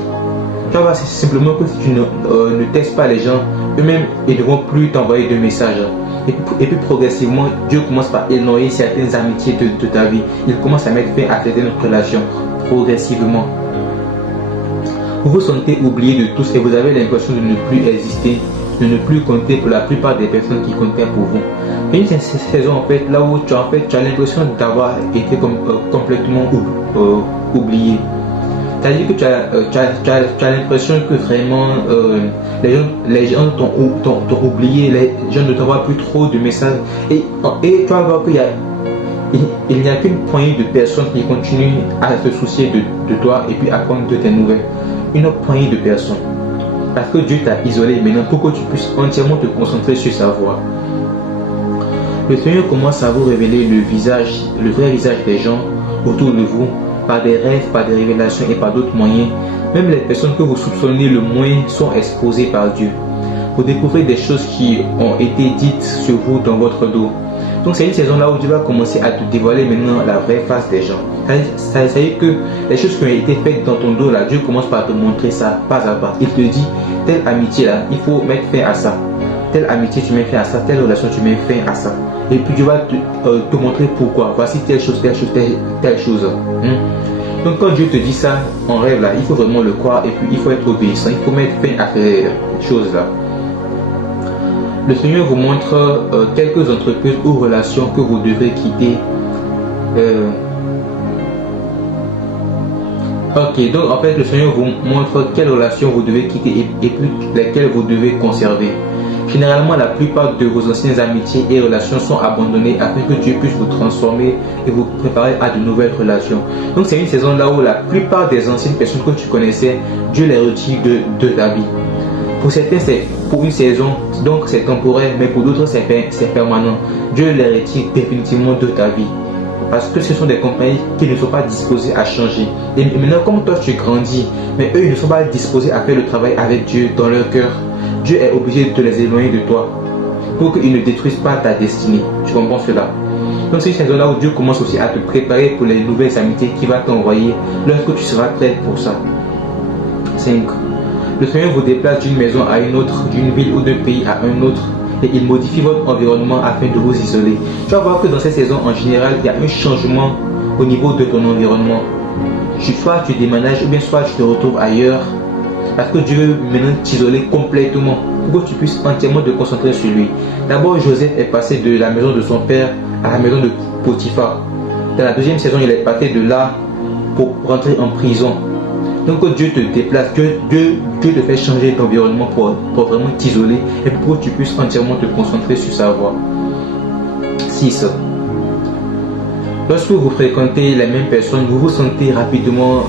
Tu vas voir, c'est simplement que si tu ne testes pas les gens, eux-mêmes, ils ne vont plus t'envoyer de messages. Et puis progressivement, Dieu commence par éloigner certaines amitiés de ta vie. Il commence à mettre fin à certaines relations, progressivement. Vous vous sentez oublié de tous et vous avez l'impression de ne plus exister, de ne plus compter pour la plupart des personnes qui comptaient pour vous. Et une saison en fait, là où tu as l'impression d'avoir été complètement oublié. C'est-à-dire que tu as l'impression que vraiment les gens t'ont oublié, les gens ne t'envoient plus trop de messages. Et tu vas voir qu'il n'y a qu'une poignée de personnes qui continuent à se soucier de toi et puis à prendre de tes nouvelles. Une autre poignée de personnes. Parce que Dieu t'a isolé maintenant pour que tu puisses entièrement te concentrer sur sa voix. Le Seigneur commence à vous révéler le vrai visage des gens autour de vous, par des rêves, par des révélations et par d'autres moyens. Même les personnes que vous soupçonnez le moins sont exposées par Dieu. Vous découvrez des choses qui ont été dites sur vous dans votre dos. Donc c'est une saison là où Dieu va commencer à te dévoiler maintenant la vraie face des gens. C'est-à-dire que les choses qui ont été faites dans ton dos là, Dieu commence par te montrer ça pas à pas. Il te dit, telle amitié là, il faut mettre fin à ça. Telle amitié tu mets fin à ça, telle relation tu mets fin à ça. Et puis Dieu va te montrer pourquoi. Voici telle chose. Donc quand Dieu te dit ça en rêve là, il faut vraiment le croire et puis il faut être obéissant. Il faut mettre fin à ces choses là. Le Seigneur vous montre quelques entreprises ou relations que vous devrez quitter. Ok, donc en fait le Seigneur vous montre quelles relations vous devez quitter et puis lesquelles vous devez conserver. Généralement, la plupart de vos anciennes amitiés et relations sont abandonnées afin que Dieu puisse vous transformer et vous préparer à de nouvelles relations. Donc c'est une saison là où la plupart des anciennes personnes que tu connaissais, Dieu les retire de ta vie. Pour certains, c'est pour une saison, donc c'est temporaire, mais pour d'autres, c'est permanent. Dieu les retire définitivement de ta vie. Parce que ce sont des compagnies qui ne sont pas disposées à changer. Et maintenant, comme toi, tu grandis, mais eux, ils ne sont pas disposés à faire le travail avec Dieu dans leur cœur. Dieu est obligé de te les éloigner de toi pour qu'ils ne détruisent pas ta destinée. Tu comprends cela? Donc c'est une saison là où Dieu commence aussi à te préparer pour les nouvelles amitiés qu'il va t'envoyer lorsque tu seras prêt pour ça. 5. Le Seigneur vous déplace d'une maison à une autre, d'une ville ou d'un pays à un autre, et il modifie votre environnement afin de vous isoler. Tu vas voir que dans cette saison, en général, il y a un changement au niveau de ton environnement. Soit tu déménages, ou bien soit tu te retrouves ailleurs, parce que Dieu veut maintenant t'isoler complètement, pour que tu puisses entièrement te concentrer sur lui. D'abord, Joseph est passé de la maison de son père à la maison de Potiphar. Dans la deuxième saison, il est passé de là pour rentrer en prison. Donc Dieu te déplace, Dieu te fait changer d'environnement pour vraiment t'isoler et pour que tu puisses entièrement te concentrer sur sa voix. 6. Lorsque vous fréquentez les mêmes personnes, vous vous sentez rapidement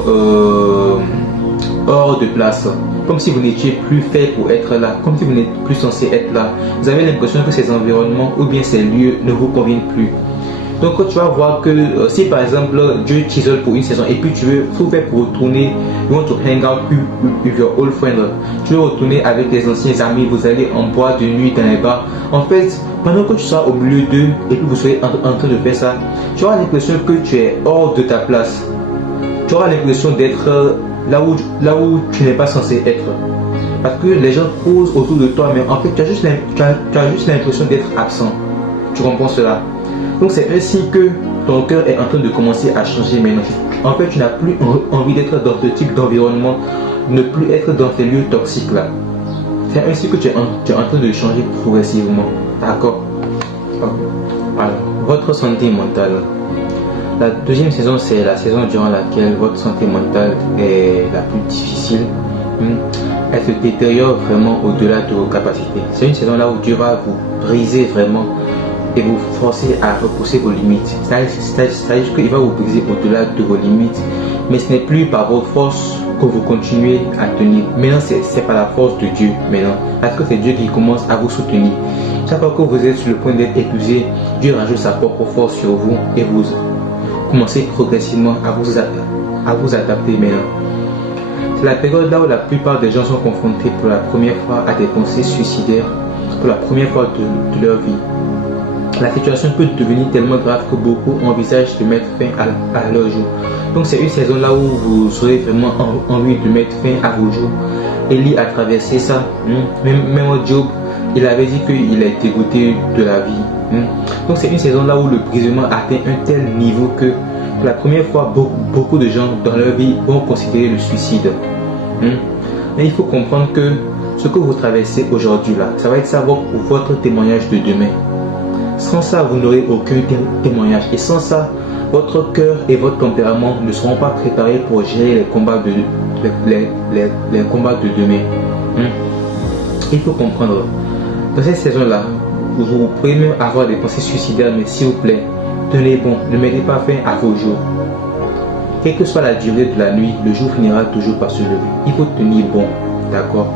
hors de place, comme si vous n'étiez plus fait pour être là, comme si vous n'êtes plus censé être là. Vous avez l'impression que ces environnements ou bien ces lieux ne vous conviennent plus. Donc tu vas voir que si par exemple Dieu t'isole pour une saison et puis tu veux tout faire pour retourner, you want to hang out with your old friend, tu veux retourner avec tes anciens amis, vous allez en boîte de nuit dans les bars. En fait, pendant que tu seras au milieu d'eux et puis vous serez en train de faire ça, tu auras l'impression que tu es hors de ta place. Tu auras l'impression d'être là où tu n'es pas censé être. Parce que les gens causent autour de toi, mais en fait tu as juste l'impression d'être absent. Tu comprends cela? Donc c'est ainsi que ton cœur est en train de commencer à changer maintenant. En fait, tu n'as plus envie d'être dans ce type d'environnement, ne plus être dans ces lieux toxiques là. C'est ainsi que tu es en train de changer progressivement. D'accord? Alors, votre santé mentale. La deuxième saison, c'est la saison durant laquelle votre santé mentale est la plus difficile. Elle se détériore vraiment au-delà de vos capacités. C'est une saison là où Dieu va vous briser vraiment et vous forcer à repousser vos limites. C'est-à-dire qu'il va vous briser au-delà de vos limites, mais ce n'est plus par votre force que vous continuez à tenir. Maintenant, c'est par la force de Dieu maintenant, parce que c'est Dieu qui commence à vous soutenir. Chaque fois que vous êtes sur le point d'être épuisé, Dieu rajoute sa propre force sur vous et vous commencez progressivement à vous adapter maintenant. C'est la période là où la plupart des gens sont confrontés pour la première fois à des pensées suicidaires, pour la première fois de leur vie. la situation peut devenir tellement grave que beaucoup envisagent de mettre fin à leur jour. Donc c'est une saison là où vous aurez vraiment envie de mettre fin à vos jours. Élie a traversé ça. Même Job, il avait dit qu'il est dégoûté de la vie. Donc c'est une saison là où le brisement atteint un tel niveau que pour la première fois, beaucoup de gens dans leur vie vont considérer le suicide. Mais il faut comprendre que ce que vous traversez aujourd'hui là, ça va être ça votre témoignage de demain. Sans ça, vous n'aurez aucun témoignage. Et sans ça, votre cœur et votre tempérament ne seront pas préparés pour gérer les combats les combats de demain. Il faut comprendre. Dans cette saison-là, vous pouvez même avoir des pensées suicidaires, mais s'il vous plaît, tenez bon, ne mettez pas fin à vos jours. Quelle que soit la durée de la nuit, le jour finira toujours par se lever. Il faut tenir bon, d'accord?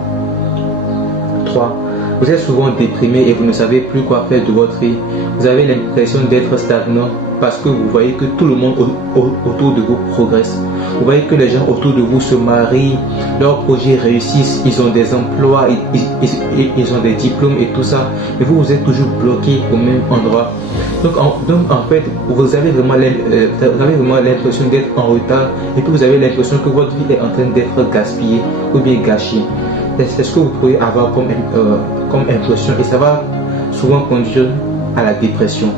3. Vous êtes souvent déprimé et vous ne savez plus quoi faire de votre vie. Vous avez l'impression d'être stagnant parce que vous voyez que tout le monde autour de vous progresse. Vous voyez que les gens autour de vous se marient, leurs projets réussissent, ils ont des emplois, ils ont des diplômes et tout ça. Mais vous êtes toujours bloqué au même endroit. Donc en fait, vous avez vraiment l'impression d'être en retard et puis vous avez l'impression que votre vie est en train d'être gaspillée ou bien gâchée. C'est ce que vous pouvez avoir comme impression et ça va souvent conduire à la dépression.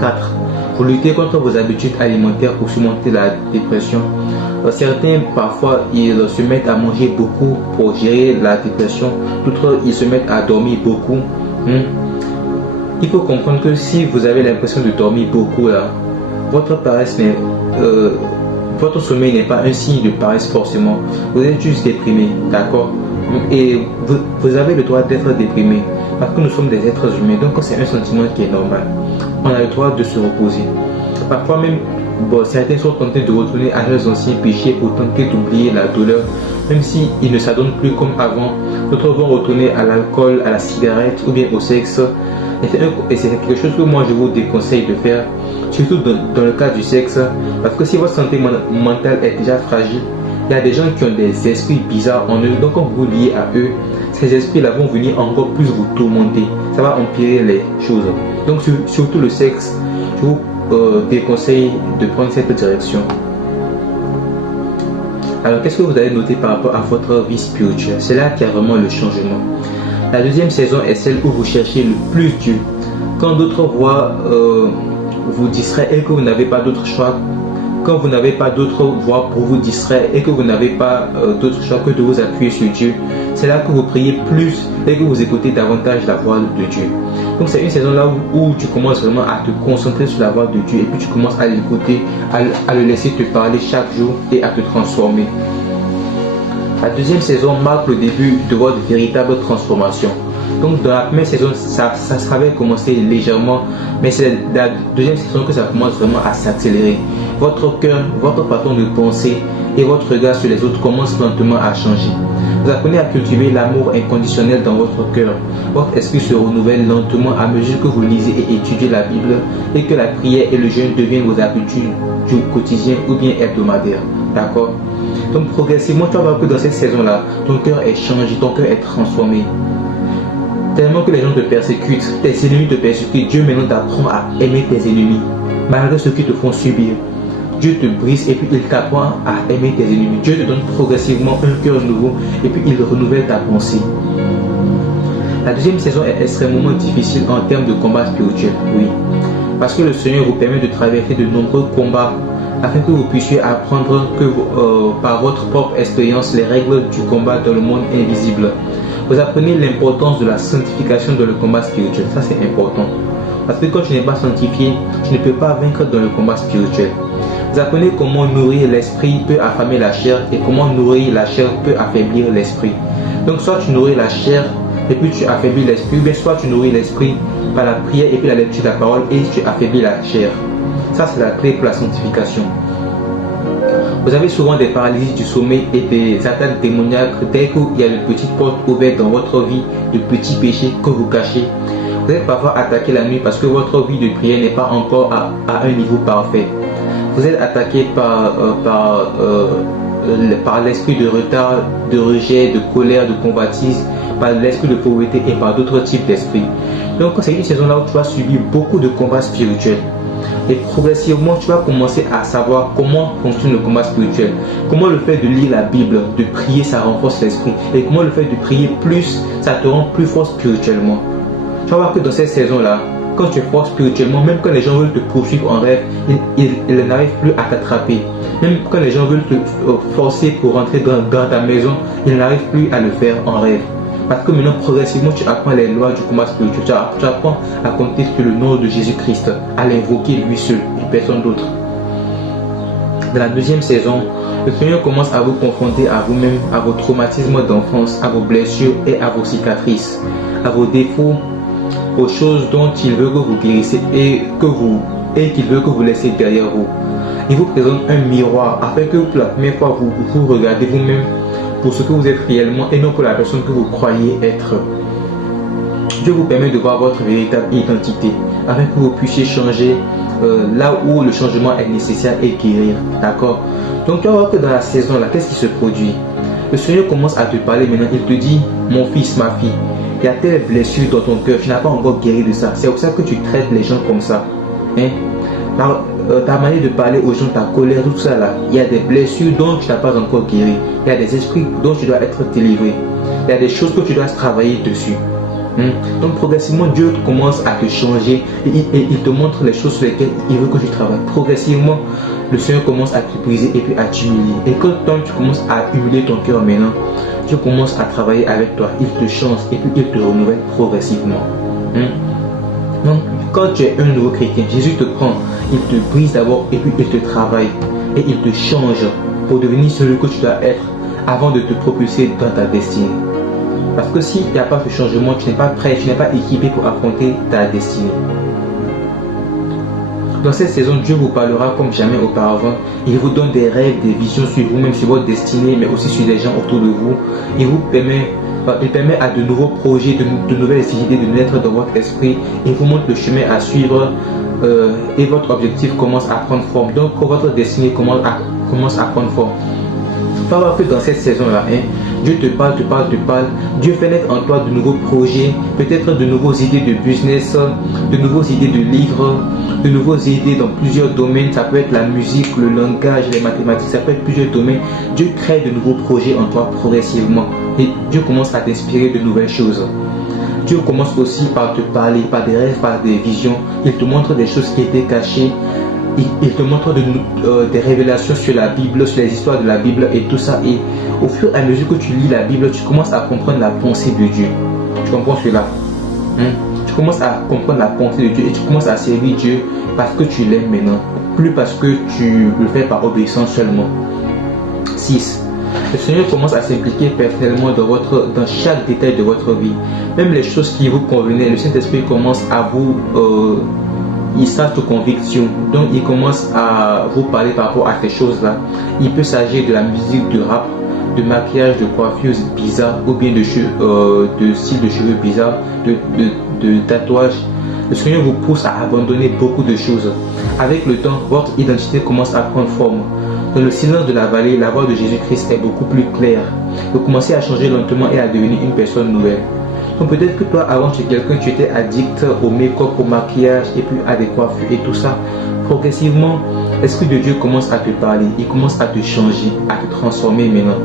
4. Vous luttez contre vos habitudes alimentaires pour surmonter la dépression. Certains, parfois, ils se mettent à manger beaucoup pour gérer la dépression. D'autres, ils se mettent à dormir beaucoup. Il faut comprendre que si vous avez l'impression de dormir beaucoup, là, votre sommeil n'est pas un signe de paresse forcément. Vous êtes juste déprimé, d'accord? Et vous avez le droit d'être déprimé parce que nous sommes des êtres humains, donc c'est un sentiment qui est normal. On a le droit de se reposer. Parfois même, certains sont tentés de retourner à leurs anciens péchés pour tenter d'oublier la douleur, même s'ils ne s'adonnent plus comme avant. D'autres vont retourner à l'alcool, à la cigarette ou bien au sexe. Et c'est quelque chose que moi je vous déconseille de faire, surtout dans le cas du sexe, parce que si votre santé mentale est déjà fragile, il y a des gens qui ont des esprits bizarres en eux, donc quand vous vous liez à eux, ces esprits-là vont venir encore plus vous tourmenter. Ça va empirer les choses. Donc surtout le sexe, je vous déconseille de prendre cette direction. Alors qu'est-ce que vous avez noté par rapport à votre vie spirituelle? C'est là qu'il y a vraiment le changement. La deuxième saison est celle où vous cherchez le plus Dieu. Quand d'autres voix vous distraient et que vous n'avez pas d'autre choix, quand vous n'avez pas d'autre voie pour vous distraire et que vous n'avez pas d'autre choix que de vous appuyer sur Dieu, c'est là que vous priez plus et que vous écoutez davantage la voix de Dieu. Donc c'est une saison là où tu commences vraiment à te concentrer sur la voix de Dieu et puis tu commences à l'écouter, à le laisser te parler chaque jour et à te transformer. La deuxième saison marque le début de votre véritable transformation. Donc dans la première saison, ça avait commencé légèrement, mais c'est la deuxième saison que ça commence vraiment à s'accélérer. Votre cœur, votre façon de penser et votre regard sur les autres commencent lentement à changer. Vous apprenez à cultiver l'amour inconditionnel dans votre cœur. Votre esprit se renouvelle lentement à mesure que vous lisez et étudiez la Bible et que la prière et le jeûne deviennent vos habitudes du quotidien ou bien hebdomadaire. D'accord? Donc progressivement, tu vas voir que dans cette saison-là, ton cœur est changé, ton cœur est transformé. Tellement que les gens te persécutent, tes ennemis te persécutent, Dieu maintenant t'apprend à aimer tes ennemis, malgré ce qu'ils te font subir. Dieu te brise et puis il t'apprend à aimer tes ennemis. Dieu te donne progressivement un cœur nouveau et puis il renouvelle ta pensée. La deuxième saison est extrêmement difficile en termes de combat spirituel, oui. Parce que le Seigneur vous permet de traverser de nombreux combats afin que vous puissiez apprendre par votre propre expérience les règles du combat dans le monde invisible. Vous apprenez l'importance de la sanctification dans le combat spirituel. Ça c'est important. Parce que quand tu n'es pas sanctifié, tu ne peux pas vaincre dans le combat spirituel. Vous apprenez comment nourrir l'esprit peut affamer la chair et comment nourrir la chair peut affaiblir l'esprit. Donc soit tu nourris la chair et puis tu affaiblis l'esprit, ou bien soit tu nourris l'esprit par la prière et puis la lecture de la parole et tu affaiblis la chair. Ça c'est la clé pour la sanctification. Vous avez souvent des paralysies du sommeil et des attaques démoniaques dès qu'il y a de petites portes ouvertes dans votre vie, de petits péchés que vous cachez. Vous êtes parfois attaqué la nuit parce que votre vie de prière n'est pas encore à un niveau parfait. Vous êtes attaqué par l'esprit de retard, de rejet, de colère, de convoitise, par l'esprit de pauvreté et par d'autres types d'esprits. Donc c'est une saison là où tu vas subir beaucoup de combats spirituels. Et progressivement, tu vas commencer à savoir comment fonctionne le combat spirituel. Comment le fait de lire la Bible, de prier, ça renforce l'esprit. Et comment le fait de prier plus, ça te rend plus fort spirituellement. Tu vas voir que dans cette saison-là, quand tu es fort spirituellement, même quand les gens veulent te poursuivre en rêve, ils n'arrivent plus à t'attraper. Même quand les gens veulent te forcer pour rentrer dans ta maison, ils n'arrivent plus à le faire en rêve. Parce que maintenant, progressivement, tu apprends les lois du combat spirituel. Tu apprends à compter sur le nom de Jésus-Christ, à l'invoquer lui seul et personne d'autre. Dans la deuxième saison, le Seigneur commence à vous confronter à vous-même, à vos traumatismes d'enfance, à vos blessures et à vos cicatrices, à vos défauts, aux choses dont il veut que vous guérissiez et qu'il veut que vous laissiez derrière vous. Il vous présente un miroir afin que pour la première fois vous regardez vous-même pour ce que vous êtes réellement et non pour la personne que vous croyez être. Dieu vous permet de voir votre véritable identité afin que vous puissiez changer là où le changement est nécessaire et guérir. D'accord? Donc tu vas voir que dans la saison là, qu'est-ce qui se produit? Le Seigneur commence à te parler maintenant. Il te dit, mon fils, ma fille, il y a telle blessure dans ton cœur, tu n'as pas encore guéri de ça. C'est pour ça que tu traites les gens comme ça. Hein? Ta manière de parler aux gens, ta colère, tout ça là, il y a des blessures dont tu n'as pas encore guéri. Il y a des esprits dont tu dois être délivré. Il y a des choses que tu dois travailler dessus. Donc progressivement, Dieu commence à te changer et il te montre les choses sur lesquelles il veut que tu travailles. Progressivement, le Seigneur commence à te briser et puis à t'humilier. Et quand tu commences à humilier ton cœur maintenant, Dieu commence à travailler avec toi. Il te change et puis il te renouvelle progressivement. Donc, quand tu es un nouveau chrétien, Jésus te prend, il te brise d'abord et puis il te travaille. Et il te change pour devenir celui que tu dois être avant de te propulser dans ta destinée. Parce que s'il n'y a pas ce changement, tu n'es pas prêt, tu n'es pas équipé pour affronter ta destinée. Dans cette saison, Dieu vous parlera comme jamais auparavant. Il vous donne des rêves, des visions sur vous-même, sur votre destinée, mais aussi sur les gens autour de vous. Il permet à de nouveaux projets, de nouvelles idées de naître dans votre esprit. Il vous montre le chemin à suivre et votre objectif commence à prendre forme. Donc, votre destinée commence à prendre forme. Il faut voir que dans cette saison-là, Dieu te parle. Dieu fait naître en toi de nouveaux projets, peut-être de nouvelles idées de business, de nouvelles idées de livres, de nouvelles idées dans plusieurs domaines. Ça peut être la musique, le langage, les mathématiques, ça peut être plusieurs domaines. Dieu crée de nouveaux projets en toi progressivement. Et Dieu commence à t'inspirer de nouvelles choses. Dieu commence aussi par te parler, par des rêves, par des visions. Il te montre des choses qui étaient cachées. Il te montre des révélations sur la Bible, sur les histoires de la Bible et tout ça. Et au fur et à mesure que tu lis la Bible, tu commences à comprendre la pensée de Dieu. Tu comprends cela? Tu commences à comprendre la pensée de Dieu et tu commences à servir Dieu parce que tu l'aimes maintenant. Plus parce que tu le fais par obéissance seulement. 6. Le Seigneur commence à s'impliquer personnellement dans chaque détail de votre vie. Même les choses qui vous convenaient, le Saint-Esprit commence à vous... il sent vos convictions, donc il commence à vous parler par rapport à ces choses-là. Il peut s'agir de la musique, de rap, de maquillage, de coiffure bizarre, ou bien de style de cheveux bizarre, de tatouage. Le Seigneur vous pousse à abandonner beaucoup de choses. Avec le temps, votre identité commence à prendre forme. Dans le silence de la vallée, la voix de Jésus-Christ est beaucoup plus claire. Vous commencez à changer lentement et à devenir une personne nouvelle. Donc peut-être que toi, avant, tu étais addict au make-up, au maquillage et puis à des coiffures et tout ça. Progressivement, l'Esprit de Dieu commence à te parler, il commence à te changer, à te transformer maintenant.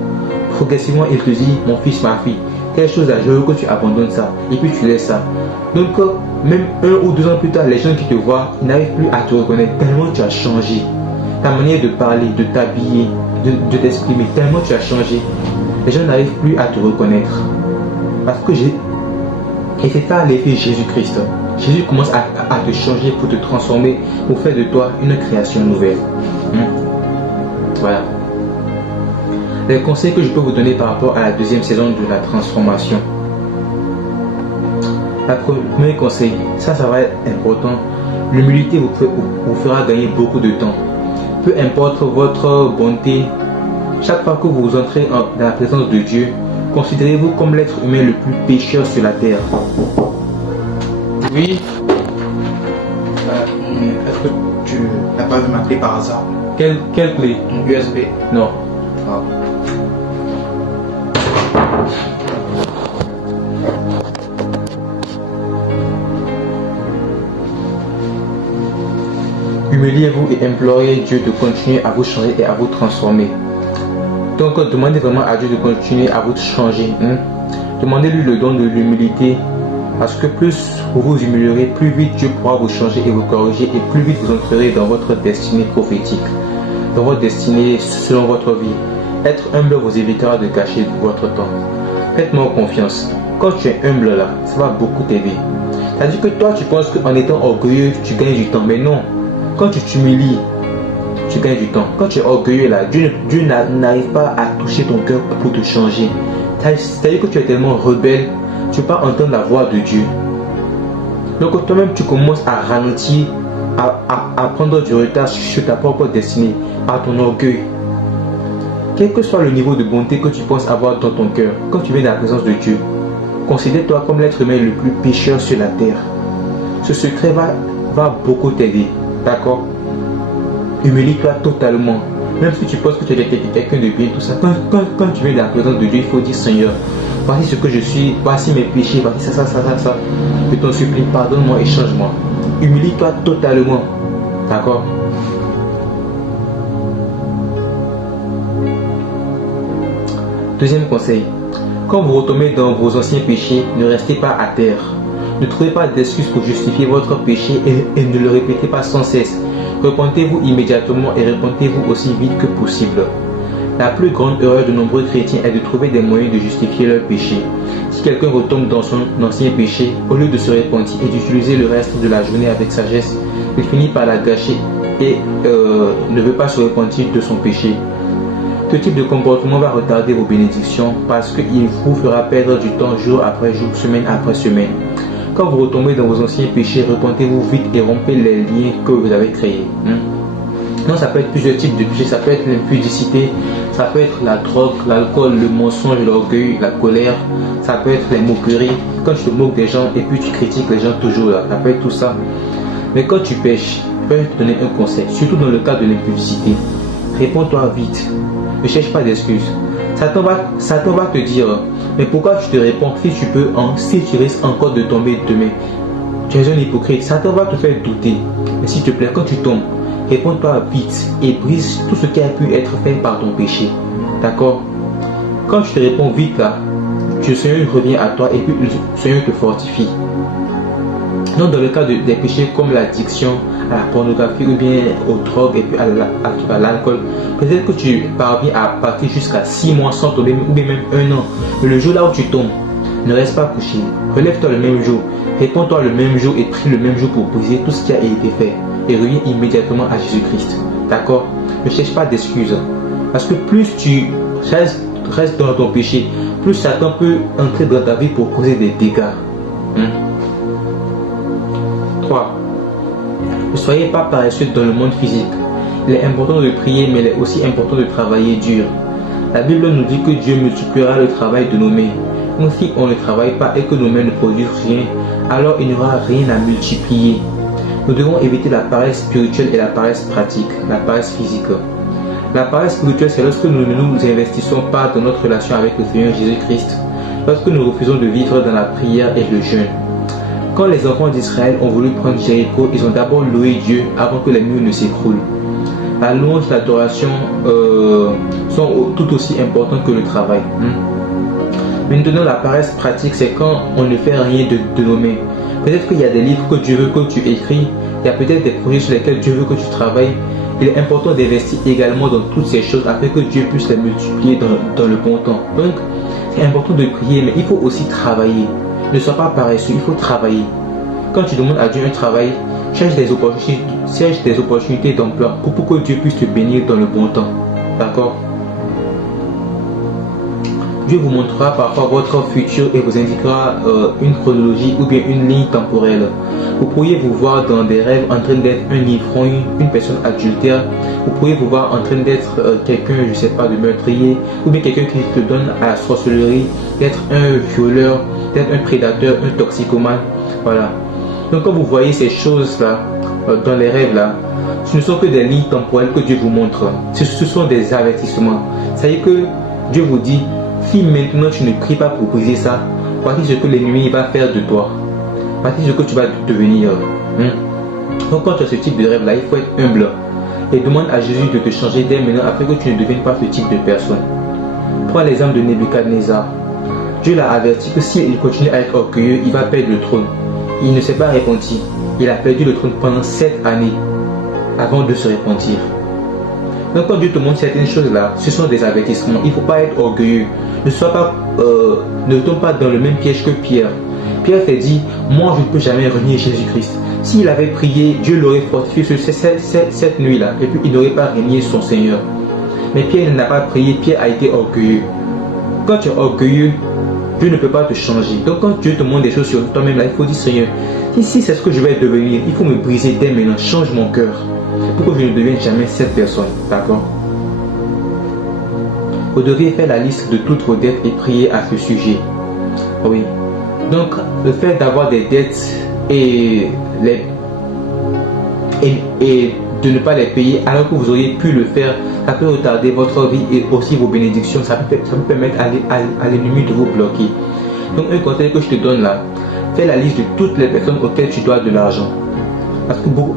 Progressivement, il te dit, mon fils, ma fille, telle chose là, je veux que tu abandonnes ça et puis tu laisses ça. Donc même 1 ou 2 ans plus tard, les gens qui te voient, ils n'arrivent plus à te reconnaître tellement tu as changé. Ta manière de parler, de t'habiller, de t'exprimer, tellement tu as changé. Les gens n'arrivent plus à te reconnaître. Parce que et c'est ça l'effet Jésus-Christ. Jésus commence à te changer pour te transformer, pour faire de toi une création nouvelle. Voilà. Les conseils que je peux vous donner par rapport à la deuxième saison de la transformation. Le premier conseil, ça va être important. L'humilité vous fera gagner beaucoup de temps. Peu importe votre bonté, chaque fois que vous entrez dans la présence de Dieu, considérez-vous comme l'être humain le plus pécheur sur la terre. Oui. Est-ce que tu n'as pas vu ma clé par hasard? Quelle clé? Une USB. Non. Ah. Humiliez-vous et implorez Dieu de continuer à vous changer et à vous transformer. Donc demandez vraiment à Dieu de continuer à vous changer. Demandez-lui le don de l'humilité, parce que plus vous vous humilierez, plus vite Dieu pourra vous changer et vous corriger, et plus vite vous entrerez dans votre destinée prophétique, dans votre destinée selon votre vie. Être humble vous évitera de gâcher votre temps. Faites-moi confiance. Quand tu es humble là, ça va beaucoup t'aider. C'est-à-dire que toi tu penses qu'en étant orgueilleux, tu gagnes du temps, mais non. Quand tu t'humilies, tu gagnes du temps. Quand tu es orgueilleux là, Dieu n'arrive pas à toucher ton cœur pour te changer. C'est-à-dire que tu es tellement rebelle, tu ne peux pas entendre la voix de Dieu. Donc toi-même tu commences à ralentir, à prendre du retard sur ta propre destinée, par ton orgueil. Quel que soit le niveau de bonté que tu penses avoir dans ton cœur, quand tu viens dans la présence de Dieu, considère-toi comme l'être humain le plus pécheur sur la terre. Ce secret va beaucoup t'aider. D'accord? Humilie-toi totalement. Même si tu penses que tu es quelqu'un de bien, tout ça. Quand tu viens dans la présence de Dieu, il faut dire Seigneur, voici ce que je suis, voici mes péchés, voici ça. Je t'en supplie, pardonne-moi et change-moi. Humilie-toi totalement. D'accord? Deuxième conseil. Quand vous retombez dans vos anciens péchés, ne restez pas à terre. Ne trouvez pas d'excuses pour justifier votre péché et ne le répétez pas sans cesse. Repentez-vous immédiatement et repentez-vous aussi vite que possible. La plus grande erreur de nombreux chrétiens est de trouver des moyens de justifier leur péché. Si quelqu'un retombe dans son ancien péché, au lieu de se repentir et d'utiliser le reste de la journée avec sagesse, il finit par la gâcher et ne veut pas se repentir de son péché. Ce type de comportement va retarder vos bénédictions parce qu'il vous fera perdre du temps jour après jour, semaine après semaine. Quand vous retombez dans vos anciens péchés, repentez-vous vite et rompez les liens que vous avez créés. Non, ça peut être plusieurs types de péchés. Ça peut être l'impudicité, ça peut être la drogue, l'alcool, le mensonge, l'orgueil, la colère. Ça peut être les moqueries. Quand tu te moques des gens et puis tu critiques les gens toujours là, ça peut être tout ça. Mais quand tu pêches, je vais te donner un conseil, surtout dans le cas de l'impudicité. Réponds-toi vite. Ne cherche pas d'excuses. Satan va te dire, mais pourquoi tu te réponds si tu risques encore de tomber demain? Tu es un hypocrite. Satan va te faire douter. Mais s'il te plaît, quand tu tombes, réponds-toi vite et brise tout ce qui a pu être fait par ton péché. D'accord? Quand tu te réponds vite là, le Seigneur revient à toi et puis le Seigneur te fortifie. Donc dans le cas des péchés comme l'addiction à la pornographie ou bien aux drogues et puis à l'alcool, peut-être que tu parviens à partir jusqu'à 6 mois sans tomber ou bien même 1 an. Mais le jour là où tu tombes, ne reste pas couché. Relève-toi le même jour, réponds-toi le même jour et prie le même jour pour briser tout ce qui a été fait. Et reviens immédiatement à Jésus-Christ. D'accord? Ne cherche pas d'excuses. Parce que plus tu restes dans ton péché, plus Satan peut entrer dans ta vie pour causer des dégâts. 3. Ne soyez pas paresseux dans le monde physique. Il est important de prier, mais il est aussi important de travailler dur. La Bible nous dit que Dieu multipliera le travail de nos mains. Donc si on ne travaille pas et que nos mains ne produisent rien, alors il n'y aura rien à multiplier. Nous devons éviter la paresse spirituelle et la paresse pratique, la paresse physique. La paresse spirituelle, c'est lorsque nous ne nous investissons pas dans notre relation avec le Seigneur Jésus-Christ, lorsque nous refusons de vivre dans la prière et le jeûne. Quand les enfants d'Israël ont voulu prendre Jéricho, ils ont d'abord loué Dieu avant que les murs ne s'écroulent. La louange et l'adoration sont tout aussi importantes que le travail. Maintenant, la paresse pratique, c'est quand on ne fait rien de nos mains. Peut-être qu'il y a des livres que Dieu veut que tu écris, il y a peut-être des projets sur lesquels Dieu veut que tu travailles. Il est important d'investir également dans toutes ces choses afin que Dieu puisse les multiplier dans le bon temps. Donc, c'est important de prier, mais il faut aussi travailler. Ne sois pas paresseux, il faut travailler. Quand tu demandes à Dieu un travail, cherche des opportunités d'emploi pour que Dieu puisse te bénir dans le bon temps. D'accord? Dieu vous montrera parfois votre futur et vous indiquera une chronologie ou bien une ligne temporelle. Vous pourriez vous voir dans des rêves en train d'être un ivrogne, une personne adultère. Vous pourriez vous voir en train d'être quelqu'un, je ne sais pas, de meurtrier, ou bien quelqu'un qui te donne à la sorcellerie, d'être un violeur, d'être un prédateur, un toxicomane. Voilà. Donc quand vous voyez ces choses-là, dans les rêves-là, ce ne sont que des lignes temporelles que Dieu vous montre. Ce sont des avertissements. Ça veut dire que Dieu vous dit, si maintenant tu ne pries pas pour briser ça, voici ce que l'ennemi va faire de toi. Voici ce que tu vas devenir. Donc quand tu as ce type de rêve-là, il faut être humble et demande à Jésus de te changer dès maintenant afin que tu ne deviennes pas ce type de personne. Prends l'exemple de Nebuchadnezzar. Dieu l'a averti que s'il continue à être orgueilleux, il va perdre le trône. Il ne s'est pas repenti. Il a perdu le trône pendant 7 années avant de se repentir. Donc quand Dieu te montre certaines choses-là, ce sont des avertissements. Il ne faut pas être orgueilleux. Ne tombe pas dans le même piège que Pierre. Pierre s'est dit, moi je ne peux jamais renier Jésus-Christ. S'il avait prié, Dieu l'aurait fortifié cette nuit-là, et puis il n'aurait pas renié son Seigneur. Mais Pierre n'a pas prié, Pierre a été orgueilleux. Quand tu es orgueilleux, Dieu ne peut pas te changer. Donc quand Dieu te montre des choses sur toi-même, là, il faut dire, Seigneur, si c'est ce que je vais devenir, il faut me briser dès maintenant, change mon cœur, pour que je ne devienne jamais cette personne. D'accord? Vous devriez faire la liste de toutes vos dettes et prier à ce sujet. Oui. Donc, le fait d'avoir des dettes et de ne pas les payer alors que vous auriez pu le faire, ça peut retarder votre vie et aussi vos bénédictions. Ça peut permettre à l'ennemi de vous bloquer. Donc, un conseil que je te donne là, fais la liste de toutes les personnes auxquelles tu dois de l'argent.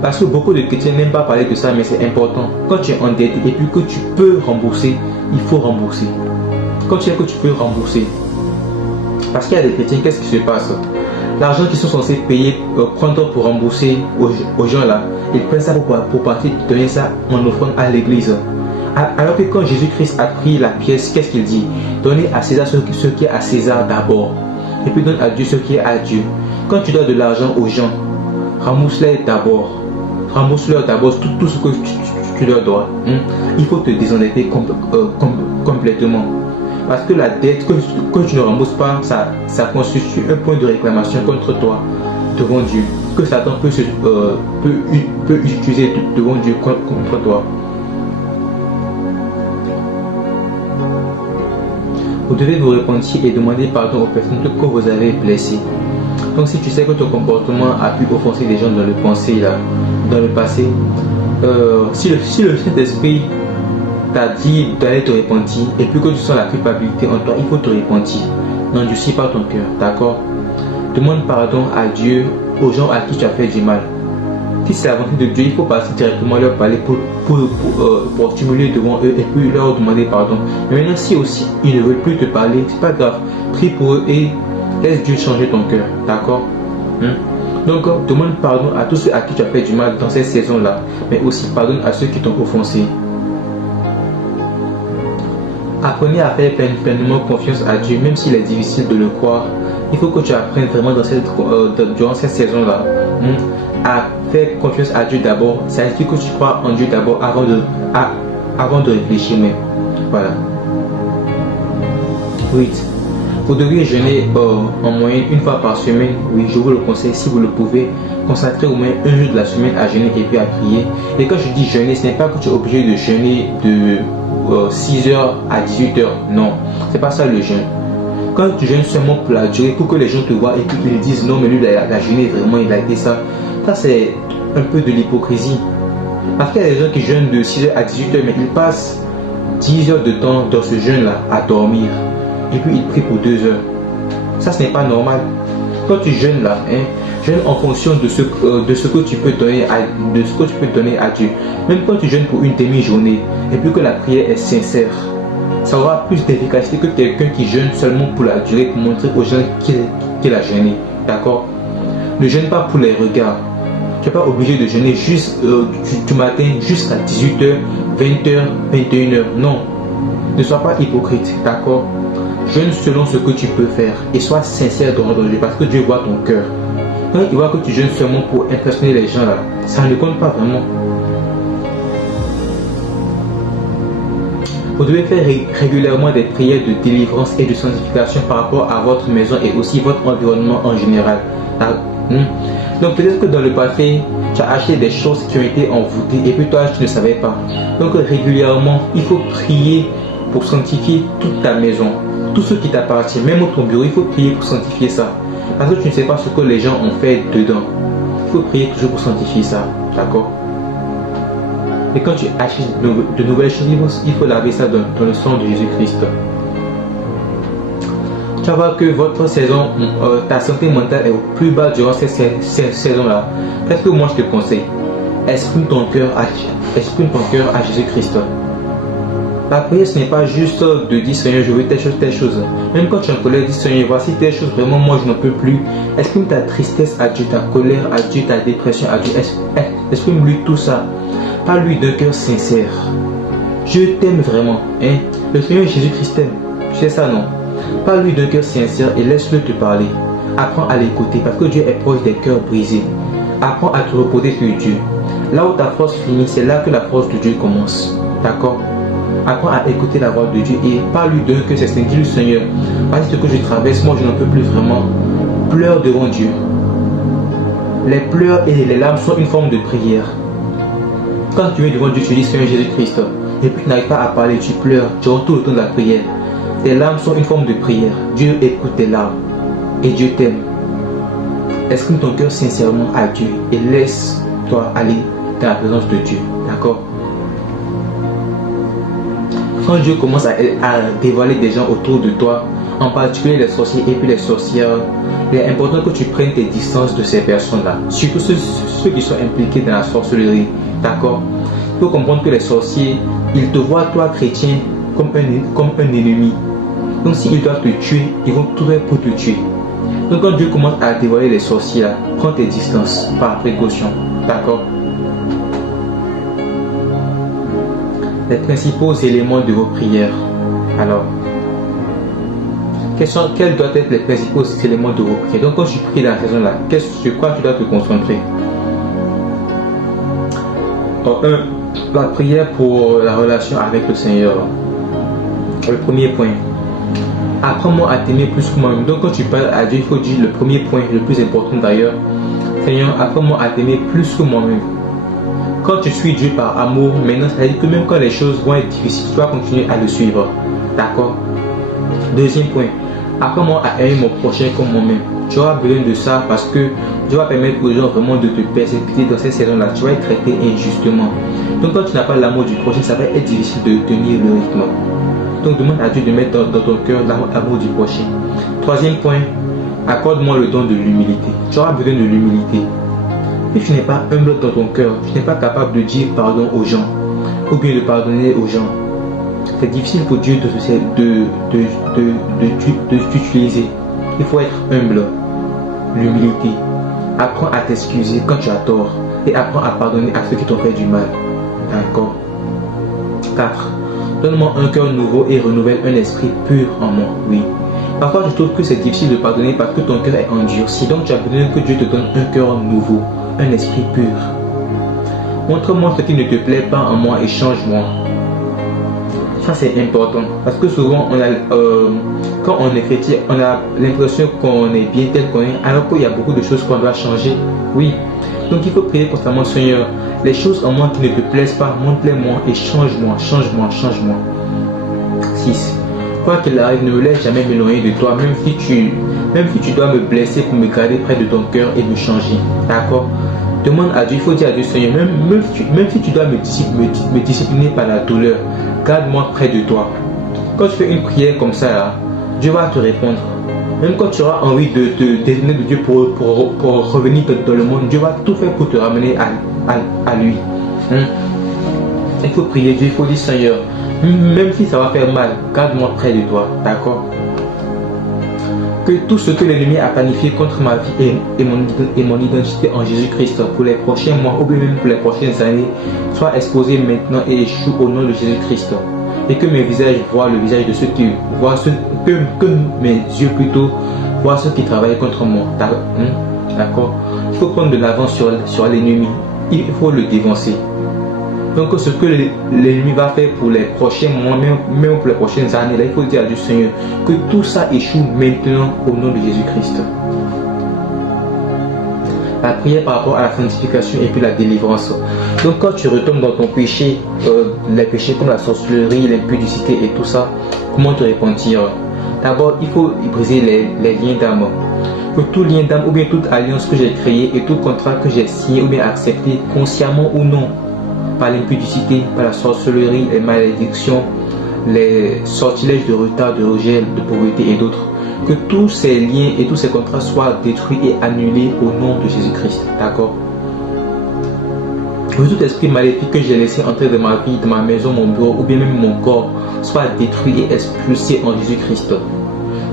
Parce que beaucoup de chrétiens n'aiment pas parler de ça, mais c'est important. Quand tu es endetté et puis que tu peux rembourser, il faut rembourser. Quand tu sais que tu peux rembourser, parce qu'il y a des chrétiens, qu'est-ce qui se passe? L'argent qu'ils sont censés payer, prendre pour rembourser aux gens là, ils prennent ça pour partir donner ça en offrande à l'église. Alors que quand Jésus-Christ a pris la pièce, qu'est-ce qu'il dit? Donnez à César ce qui est à César d'abord. Et puis donne à Dieu ce qui est à Dieu. Quand tu dois de l'argent aux gens, rembourse-les d'abord. Rembourse-leur d'abord tout ce que tu leur dois. Il faut te désendetter complètement. Parce que la dette que tu ne rembourses pas, ça constitue un point de réclamation contre toi devant Dieu. Que Satan peut utiliser devant Dieu contre toi. Vous devez vous repentir et demander pardon aux personnes que vous avez blessées. Donc si tu sais que ton comportement a pu offenser des gens dans le passé, si le Saint-Esprit t'a dit d'aller te repentir et puis que tu sens la culpabilité en toi, il faut te repentir. N'endurcis pas ton cœur, d'accord? Demande pardon à Dieu, aux gens à qui tu as fait du mal. Si c'est la volonté de Dieu, il faut passer directement leur parler pour stimuler devant eux et puis leur demander pardon. Mais maintenant, si aussi ils ne veulent plus te parler, c'est pas grave. Prie pour eux et laisse Dieu changer ton cœur, d'accord? Donc, demande pardon à tous ceux à qui tu as fait du mal dans cette saison-là, mais aussi pardonne à ceux qui t'ont offensé. Apprenez à faire pleinement confiance à Dieu, même s'il est difficile de le croire. Il faut que tu apprennes vraiment durant cette saison-là à faire confiance à Dieu d'abord. Ça signifie que tu crois en Dieu d'abord avant de réfléchir même. Voilà. 8. Vous devriez jeûner en moyenne une fois par semaine. Oui, je vous le conseille si vous le pouvez. Consacrez au moins un jour de la semaine à jeûner et puis à prier. Et quand je dis jeûner, ce n'est pas que tu es obligé de jeûner de 6h à 18h. Non, c'est pas ça le jeûne. Quand tu jeûnes seulement pour la durée, pour que les gens te voient et qu'ils disent non, mais lui, il a jeûné vraiment, il a été ça. Ça, c'est un peu de l'hypocrisie. Parce qu'il y a des gens qui jeûnent de 6h à 18h, mais ils passent 10 heures de temps dans ce jeûne-là à dormir. Et puis ils prient pour 2 heures. Ça, ce n'est pas normal. Quand tu jeûnes là, jeûne en fonction de ce que tu peux donner à Dieu. Même quand tu jeûnes pour une demi-journée et puis que la prière est sincère, ça aura plus d'efficacité que quelqu'un qui jeûne seulement pour la durée, pour montrer aux gens qu'il a jeûné. D'accord? Ne jeûne pas pour les regards. Tu n'es pas obligé de jeûner juste du matin jusqu'à 18h, 20h, 21h. Non. Ne sois pas hypocrite. D'accord? Jeûne selon ce que tu peux faire et sois sincère devant Dieu parce que Dieu voit ton cœur. Quand il voit que tu jeûnes seulement pour impressionner les gens là, ça ne compte pas vraiment. Vous devez faire régulièrement des prières de délivrance et de sanctification par rapport à votre maison et aussi votre environnement en général. Donc peut-être que dans le passé, tu as acheté des choses qui ont été envoûtées et puis toi tu ne savais pas. Donc régulièrement, il faut prier pour sanctifier toute ta maison. Tout ce qui t'appartient, même ton bureau, il faut prier pour sanctifier ça. Parce que tu ne sais pas ce que les gens ont fait dedans. Il faut prier toujours pour sanctifier ça. D'accord? Et quand tu achètes de nouvelles choses, il faut laver ça dans le sang de Jésus-Christ. tu vas voir que votre saison, ta santé mentale est au plus bas durant cette saison-là. Qu'est-ce que moi je te conseille? Exprime ton cœur à Jésus-Christ. La prière, ce n'est pas juste de dire Seigneur, je veux telle chose. Même quand tu es en colère, dis Seigneur, voici telle chose, vraiment moi je n'en peux plus. Exprime ta tristesse à Dieu, ta colère à Dieu, ta dépression à Dieu. Exprime-lui tout ça. Parle-lui d'un cœur sincère. Je t'aime vraiment. Hein? Le Seigneur Jésus-Christ t'aime. Tu sais ça, non? Parle-lui d'un cœur sincère et laisse-le te parler. Apprends à l'écouter parce que Dieu est proche des cœurs brisés. Apprends à te reposer sur Dieu. Là où ta force finit, c'est là que la force de Dieu commence. D'accord? Apprends à écouter la voix de Dieu et parle-lui d'un cœur sincère. Dis-lui Seigneur, voici ce que je traverse, moi je n'en peux plus vraiment. Pleure devant Dieu. Les pleurs et les larmes sont une forme de prière. Quand tu es devant Dieu, tu dis Seigneur Jésus-Christ, et puis tu n'arrives pas à parler, tu pleures, tu retournes autour de la prière. Tes larmes sont une forme de prière. Dieu écoute tes larmes et Dieu t'aime. Exprime ton cœur sincèrement à Dieu et laisse-toi aller dans la présence de Dieu. D'accord? Quand Dieu commence à dévoiler des gens autour de toi, en particulier les sorciers et puis les sorcières, il est important que tu prennes tes distances de ces personnes-là. Surtout ceux qui sont impliqués dans la sorcellerie. D'accord? Il faut comprendre que les sorciers, ils te voient, toi, chrétien, comme un ennemi. Donc s'ils doivent te tuer, ils vont tout faire pour te tuer. Donc quand Dieu commence à dévoiler les sorciers, là, prends tes distances par précaution. D'accord? Les principaux éléments de vos prières. Alors, quels doivent être les principaux éléments de vos prières? Donc quand tu pries dans la saison là, sur quoi tu dois te concentrer? La prière pour la relation avec le Seigneur. Le premier point. Apprends-moi à t'aimer plus que moi-même. Donc quand tu parles à Dieu, il faut dire le premier point, le plus important d'ailleurs. Seigneur, apprends-moi à t'aimer plus que moi-même. Quand tu suis Dieu par amour, maintenant ça veut dire que même quand les choses vont être difficiles, tu vas continuer à le suivre. D'accord? Deuxième point. Apprends-moi à aimer mon prochain comme moi-même. Tu auras besoin de ça parce que Dieu va permettre aux gens vraiment de te persécuter dans cette saison-là. Tu vas être traité injustement. Donc quand tu n'as pas l'amour du prochain, ça va être difficile de tenir le rythme. Donc demande à Dieu de mettre dans ton cœur l'amour du prochain. Troisième point, accorde-moi le don de l'humilité. Tu auras besoin de l'humilité. Si tu n'es pas humble dans ton cœur, tu n'es pas capable de dire pardon aux gens ou bien de pardonner aux gens. C'est difficile pour Dieu de t'utiliser. Il faut être humble. L'humilité. Apprends à t'excuser quand tu as tort et apprends à pardonner à ceux qui t'ont fait du mal. D'accord? 4. Donne-moi un cœur nouveau et renouvelle un esprit pur en moi. Oui. Parfois, je trouve que c'est difficile de pardonner parce que ton cœur est endurci. Donc, tu as besoin que Dieu te donne un cœur nouveau, un esprit pur. Montre-moi ce qui ne te plaît pas en moi et change-moi. Ça, c'est important. Parce que souvent, quand on est chrétien, on a l'impression qu'on est bien tel qu'on est, alors qu'il y a beaucoup de choses qu'on doit changer. Oui. Donc, il faut prier constamment, Seigneur, les choses en moi qui ne te plaisent pas, montre-les-moi et change-moi, change-moi, change-moi. 6. Quoi qu'il arrive, ne me laisse jamais m'éloigner de toi, même si tu dois me blesser pour me garder près de ton cœur et me changer. D'accord? Demande à Dieu, il faut dire à Dieu, Seigneur, même si tu dois me discipliner par la douleur, garde-moi près de toi. Quand tu fais une prière comme ça, là, Dieu va te répondre. Même quand tu auras envie de te détourner de Dieu pour revenir dans le monde, Dieu va tout faire pour te ramener à lui. Il faut prier Dieu, il faut dire Seigneur, même si ça va faire mal, garde-moi près de toi. D'accord? Que tout ce que l'ennemi a planifié contre ma vie et mon identité en Jésus-Christ pour les prochains mois ou même pour les prochaines années soit exposé maintenant et échoue au nom de Jésus-Christ. Et que mes visages voient le visage de ceux qui voient que mes yeux plutôt voient ceux qui travaillent contre moi. D'accord? Il faut prendre de l'avance sur l'ennemi. Il faut le dévancer. Donc ce que l'ennemi va faire pour les prochains mois, même pour les prochaines années, là, il faut dire à Dieu Seigneur que tout ça échoue maintenant au nom de Jésus-Christ. La prière par rapport à la sanctification et puis la délivrance. Donc quand tu retombes dans ton péché, les péchés comme la sorcellerie, l'impudicité et tout ça, comment te repentir? D'abord, il faut briser les liens d'âme. Que tout lien d'âme ou bien toute alliance que j'ai créée et tout contrat que j'ai signé ou bien accepté, consciemment ou non, par l'impudicité, par la sorcellerie, les malédictions, les sortilèges de retard, de rejet, de pauvreté et d'autres, que tous ces liens et tous ces contrats soient détruits et annulés au nom de Jésus-Christ. D'accord? Que tout esprit maléfique que j'ai laissé entrer dans ma vie, dans ma maison, mon bureau ou bien même mon corps soit détruit et expulsé en Jésus-Christ.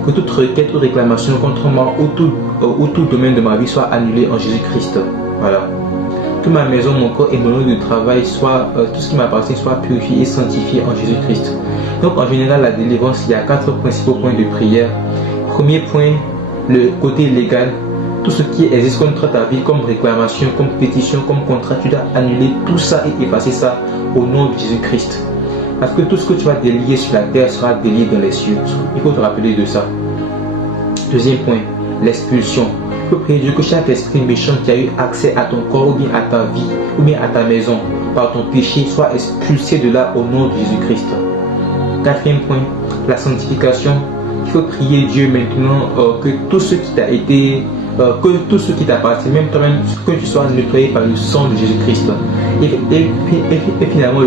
Que toute requête ou réclamation contre moi ou tout domaine de ma vie soit annulé en Jésus-Christ. Voilà. Que ma maison, mon corps et mon lieu de travail soit, tout ce qui m'appartient soit purifié et sanctifié en Jésus-Christ. Donc en général, la délivrance, il y a 4 principaux points de prière. Premier point, le côté légal. Tout ce qui existe contre ta vie, comme réclamation, comme pétition, comme contrat, tu dois annuler tout ça et effacer ça au nom de Jésus-Christ. Parce que tout ce que tu vas délier sur la terre sera délié dans les cieux. Il faut te rappeler de ça. Deuxième point, l'expulsion. Il faut prier Dieu que chaque esprit méchant qui a eu accès à ton corps ou bien à ta vie ou bien à ta maison par ton péché soit expulsé de là au nom de Jésus-Christ. Quatrième point, la sanctification. Il faut prier Dieu maintenant que tout ce qui t'a été que tout ce qui t'appartient, même toi-même, que tu sois nettoyé par le sang de Jésus-Christ. Et finalement,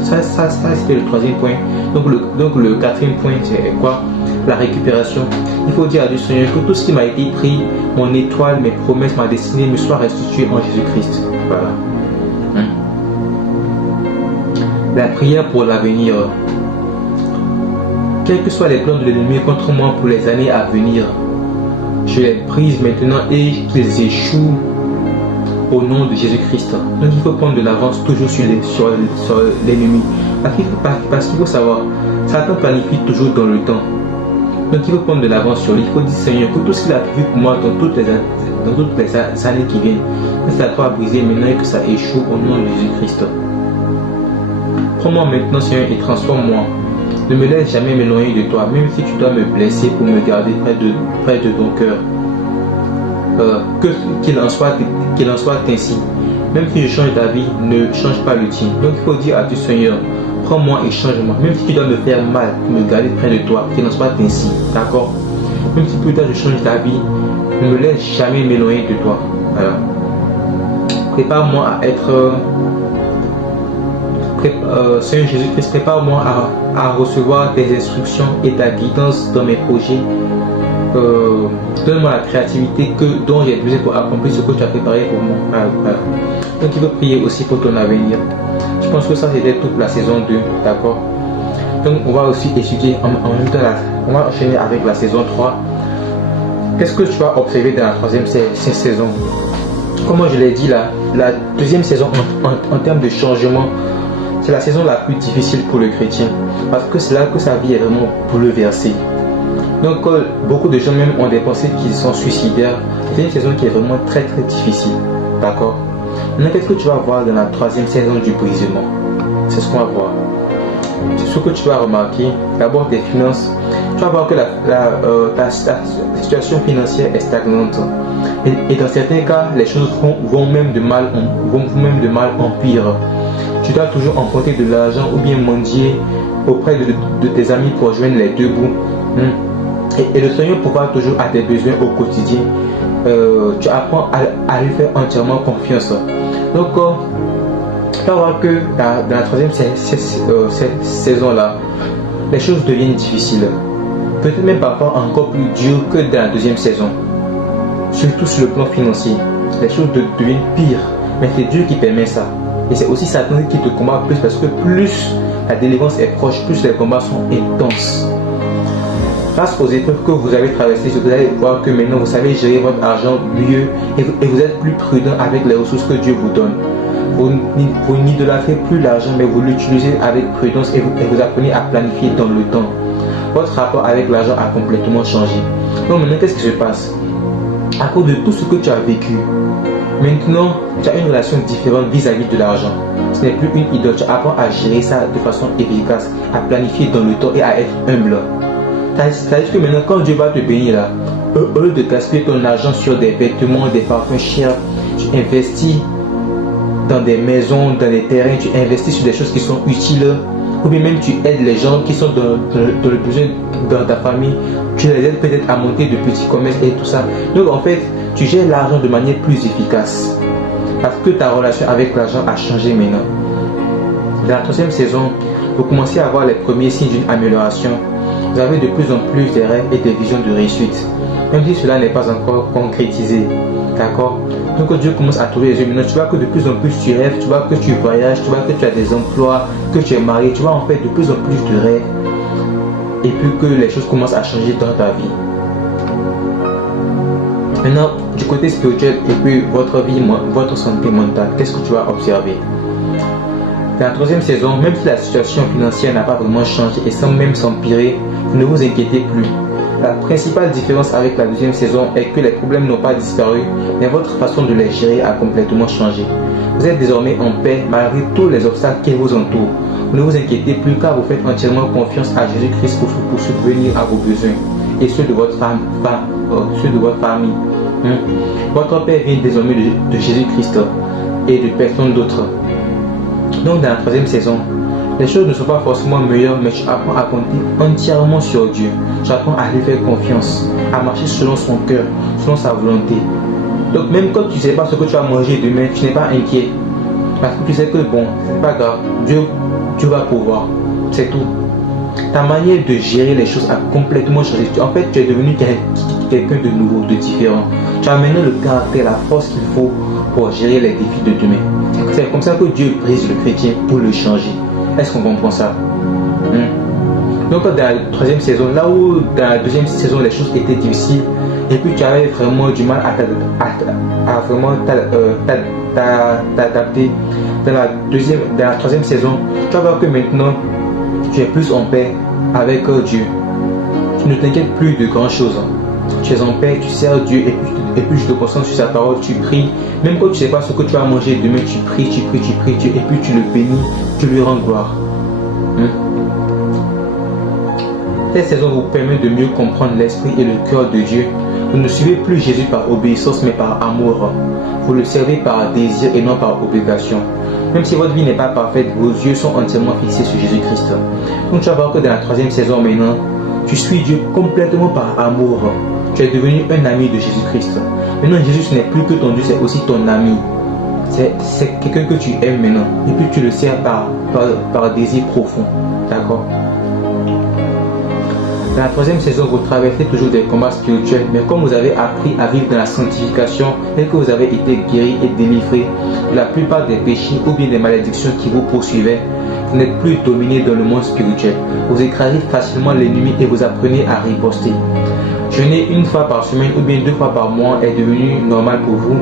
ça c'était le troisième point. Donc le quatrième point, c'est quoi? La récupération. Il faut dire à Dieu, Seigneur, que tout ce qui m'a été pris, mon étoile, mes promesses, ma destinée, me soit restitué en Jésus-Christ. Voilà. La prière pour l'avenir. Quels que soient les plans de l'ennemi contre moi pour les années à venir, je les brise maintenant et qu'ils échouent au nom de Jésus-Christ. Donc il faut prendre de l'avance toujours sur l'ennemi. Parce qu'il faut savoir, Satan planifie toujours dans le temps. Donc il faut prendre de l'avance sur lui. Il faut dire, Seigneur, que tout ce qu'il a prévu pour moi dans toutes les années qui viennent, que ça soit brisé maintenant et que ça échoue au nom de Jésus-Christ. Prends-moi maintenant, Seigneur, et transforme-moi. Ne me laisse jamais m'éloigner de toi, même si tu dois me blesser pour me garder près de ton cœur. Qu'il en soit ainsi. Même si je change d'avis, ne change pas le tien. Donc il faut dire à Dieu, Seigneur, prends-moi et change-moi. Même si tu dois me faire mal pour me garder près de toi, qu'il en soit ainsi. D'accord? Même si plus tard je change d'avis, ne me laisse jamais m'éloigner de toi. Voilà. Prépare-moi à être... Seigneur Jésus-Christ, prépare-moi à recevoir tes instructions et ta guidance dans mes projets. Donne-moi la créativité dont j'ai besoin pour accomplir ce que tu as préparé pour moi. Voilà. Donc il faut prier aussi pour ton avenir. Je pense que ça c'était toute la saison 2. D'accord? Donc on va aussi étudier en même temps on va enchaîner avec la saison 3. Qu'est-ce que tu vas observer dans la troisième saison? Comme je l'ai dit là, la deuxième saison en termes de changement, c'est la saison la plus difficile pour le chrétien, parce que c'est là que sa vie est vraiment bouleversée. Donc beaucoup de gens même ont des pensées qui sont suicidaires. C'est une saison qui est vraiment très très difficile. D'accord? Maintenant, qu'est-ce que tu vas voir dans la troisième saison du brisement? C'est ce qu'on va voir. C'est ce que tu vas remarquer. D'abord tes finances. Tu vas voir que ta situation financière est stagnante. Et dans certains cas, les choses vont même de mal en pire. Tu dois toujours emprunter de l'argent ou bien mendier auprès de tes amis pour joindre les deux bouts. Et le Seigneur pourra toujours à tes besoins au quotidien. Tu apprends à lui faire entièrement confiance. Donc, tu vas voir que dans la troisième saison-là, les choses deviennent difficiles. Peut-être même parfois encore plus dures que dans la deuxième saison. Surtout sur le plan financier. Les choses deviennent pires. Mais c'est Dieu qui permet ça. Et c'est aussi Satan qui te combat plus, parce que plus la délivrance est proche, plus les combats sont intenses. Grâce aux épreuves que vous avez traversées, vous allez voir que maintenant vous savez gérer votre argent mieux et vous êtes plus prudent avec les ressources que Dieu vous donne. Vous n'idolâtrez plus l'argent, mais vous l'utilisez avec prudence et vous apprenez à planifier dans le temps. Votre rapport avec l'argent a complètement changé. Donc maintenant, qu'est-ce qui se passe? À cause de tout ce que tu as vécu, maintenant, tu as une relation différente vis-à-vis de l'argent. Ce n'est plus une idole, tu apprends à gérer ça de façon efficace, à planifier dans le temps et à être humble. C'est-à-dire que maintenant, quand Dieu va te bénir là, au lieu de gaspiller ton argent sur des vêtements, des parfums chers, tu investis dans des maisons, dans des terrains, tu investis sur des choses qui sont utiles, ou bien même tu aides les gens qui sont dans le besoin dans ta famille, tu les aides peut-être à monter de petits commerces et tout ça. Donc en fait, tu gères l'argent de manière plus efficace, parce que ta relation avec l'argent a changé maintenant. Dans la troisième saison, vous commencez à voir les premiers signes d'une amélioration. Vous avez de plus en plus des rêves et des visions de réussite, même si cela n'est pas encore concrétisé. D'accord? Donc Dieu commence à trouver les yeux. Maintenant, tu vois que de plus en plus tu rêves, tu vois que tu voyages, tu vois que tu as des emplois, que tu es marié, tu vois en fait de plus en plus de rêves. Et puis que les choses commencent à changer dans ta vie. Maintenant, du côté spirituel et puis votre vie, votre santé mentale, qu'est-ce que tu vas observer? Dans la troisième saison, même si la situation financière n'a pas vraiment changé et semble même s'empirer, ne vous inquiétez plus. La principale différence avec la deuxième saison est que les problèmes n'ont pas disparu, mais votre façon de les gérer a complètement changé. Vous êtes désormais en paix malgré tous les obstacles qui vous entourent. Ne vous inquiétez plus car vous faites entièrement confiance à Jésus-Christ pour subvenir à vos besoins et ceux de votre famille. Votre paix vient désormais de Jésus-Christ et de personne d'autre. Donc dans la troisième saison, les choses ne sont pas forcément meilleures, mais tu apprends à compter entièrement sur Dieu. Tu apprends à lui faire confiance, à marcher selon son cœur, selon sa volonté. Donc même quand tu ne sais pas ce que tu vas manger demain, tu n'es pas inquiet. Parce que tu sais que bon, c'est pas grave, Dieu va pouvoir. C'est tout. Ta manière de gérer les choses a complètement changé. En fait, tu es devenu quelqu'un de nouveau, de différent. Tu as maintenant le caractère, la force qu'il faut pour gérer les défis de demain. C'est comme ça que Dieu brise le chrétien pour le changer. Est-ce qu'on comprend ça? Donc dans la troisième saison, là où dans la deuxième saison les choses étaient difficiles et puis tu avais vraiment du mal à vraiment t'adapter, dans la troisième saison, tu vas voir que maintenant tu es plus en paix avec Dieu. Tu ne t'inquiètes plus de grand chose. Tu es en paix, tu sers Dieu et puis je te concentre sur sa parole, tu pries. Même quand tu ne sais pas ce que tu vas manger demain, tu pries Dieu et puis tu le bénis, tu lui rends gloire. Cette saison vous permet de mieux comprendre l'esprit et le cœur de Dieu. Vous ne suivez plus Jésus par obéissance mais par amour. Vous le servez par désir et non par obligation. Même si votre vie n'est pas parfaite, vos yeux sont entièrement fixés sur Jésus-Christ. Donc tu vas voir que dans la troisième saison maintenant, tu suis Dieu complètement par amour. Tu es devenu un ami de Jésus-Christ. Maintenant Jésus ce n'est plus que ton Dieu, c'est aussi ton ami. C'est quelqu'un que tu aimes maintenant. Et puis tu le sers par désir profond. D'accord? Dans la troisième saison, vous traversez toujours des combats spirituels, mais comme vous avez appris à vivre dans la sanctification et que vous avez été guéri et délivré de la plupart des péchés ou bien des malédictions qui vous poursuivaient, vous n'êtes plus dominé dans le monde spirituel. Vous écrasez facilement l'ennemi et vous apprenez à riposter. Jeûner une fois par semaine ou bien 2 fois par mois est devenu normal pour vous.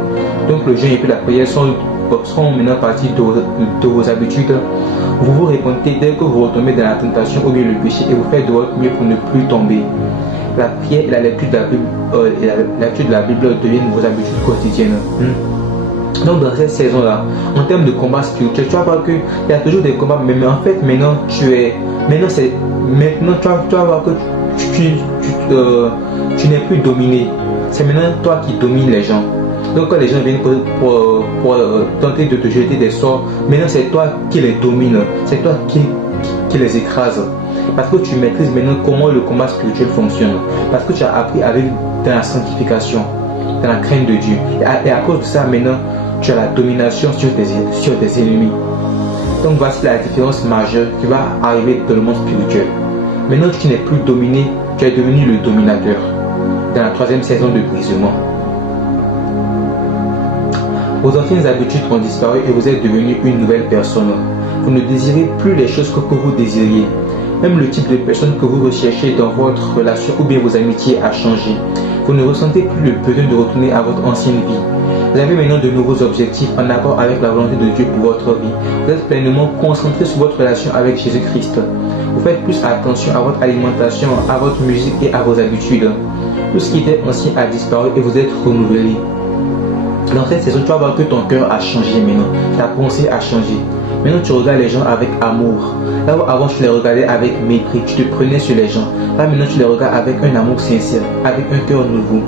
Donc le jeûne et puis la prière sont maintenant partie de vos habitudes. Vous vous répondez dès que vous retombez dans la tentation ou bien le péché et vous faites de votre mieux pour ne plus tomber. La prière et la lecture de la Bible deviennent vos habitudes quotidiennes. Donc dans cette saison-là, en termes de combat spirituel, tu vas voir qu'il y a toujours des combats, mais en fait maintenant tu vas voir que tu n'es plus dominé. C'est maintenant toi qui domines les gens. Donc quand les gens viennent pour tenter de te jeter des sorts, maintenant c'est toi qui les domines, c'est toi qui les écrases. Parce que tu maîtrises maintenant comment le combat spirituel fonctionne. Parce que tu as appris à vivre dans la sanctification, dans la crainte de Dieu. Et à cause de ça maintenant, tu as la domination sur tes ennemis. Donc voici la différence majeure qui va arriver dans le monde spirituel. Maintenant tu n'es plus dominé, tu es devenu le dominateur. Dans la troisième saison de brisement. Vos anciennes habitudes ont disparu et vous êtes devenu une nouvelle personne. Vous ne désirez plus les choses que vous désiriez. Même le type de personne que vous recherchez dans votre relation ou bien vos amitiés a changé. Vous ne ressentez plus le besoin de retourner à votre ancienne vie. Vous avez maintenant de nouveaux objectifs en accord avec la volonté de Dieu pour votre vie. Vous êtes pleinement concentré sur votre relation avec Jésus-Christ. Vous faites plus attention à votre alimentation, à votre musique et à vos habitudes. Tout ce qui était ancien a disparu et vous êtes renouvelé. Dans cette saison, tu vas voir que ton cœur a changé maintenant. Ta pensée a changé. Maintenant, tu regardes les gens avec amour. Là où avant, tu les regardais avec mépris. Tu te prenais sur les gens. Là, maintenant, tu les regardes avec un amour sincère, avec un cœur nouveau.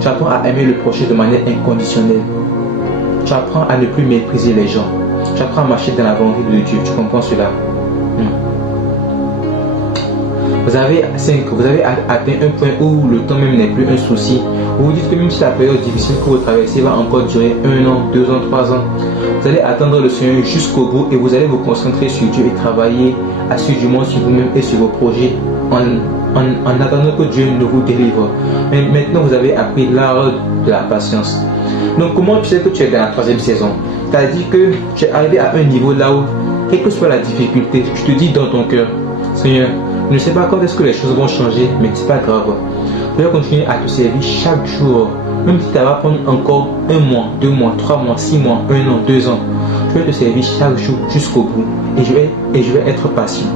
Tu apprends à aimer le prochain de manière inconditionnelle. Tu apprends à ne plus mépriser les gens. Tu apprends à marcher dans la volonté de Dieu. Tu comprends cela? Vous avez atteint un point où le temps même n'est plus un souci, Vous vous dites que même si la période difficile que vous traversez va encore durer 1 an, 2 ans, 3 ans, vous allez attendre le Seigneur jusqu'au bout et vous allez vous concentrer sur Dieu et travailler assidûment sur vous-même et sur vos projets en attendant que Dieu ne vous délivre. Mais maintenant, vous avez appris l'art de la patience. Donc, comment tu sais que tu es dans la 3e saison? Tu as dit que tu es arrivé à un niveau là où, quelle que soit la difficulté, tu te dis dans ton cœur, Seigneur, je ne sais pas quand est-ce que les choses vont changer, mais c'est pas grave. Tu vas continuer à te servir chaque jour, même si ça va prendre encore 1 mois, 2 mois, 3 mois, 6 mois, 1 an, 2 ans. Je vais te servir chaque jour jusqu'au bout et je vais être patient.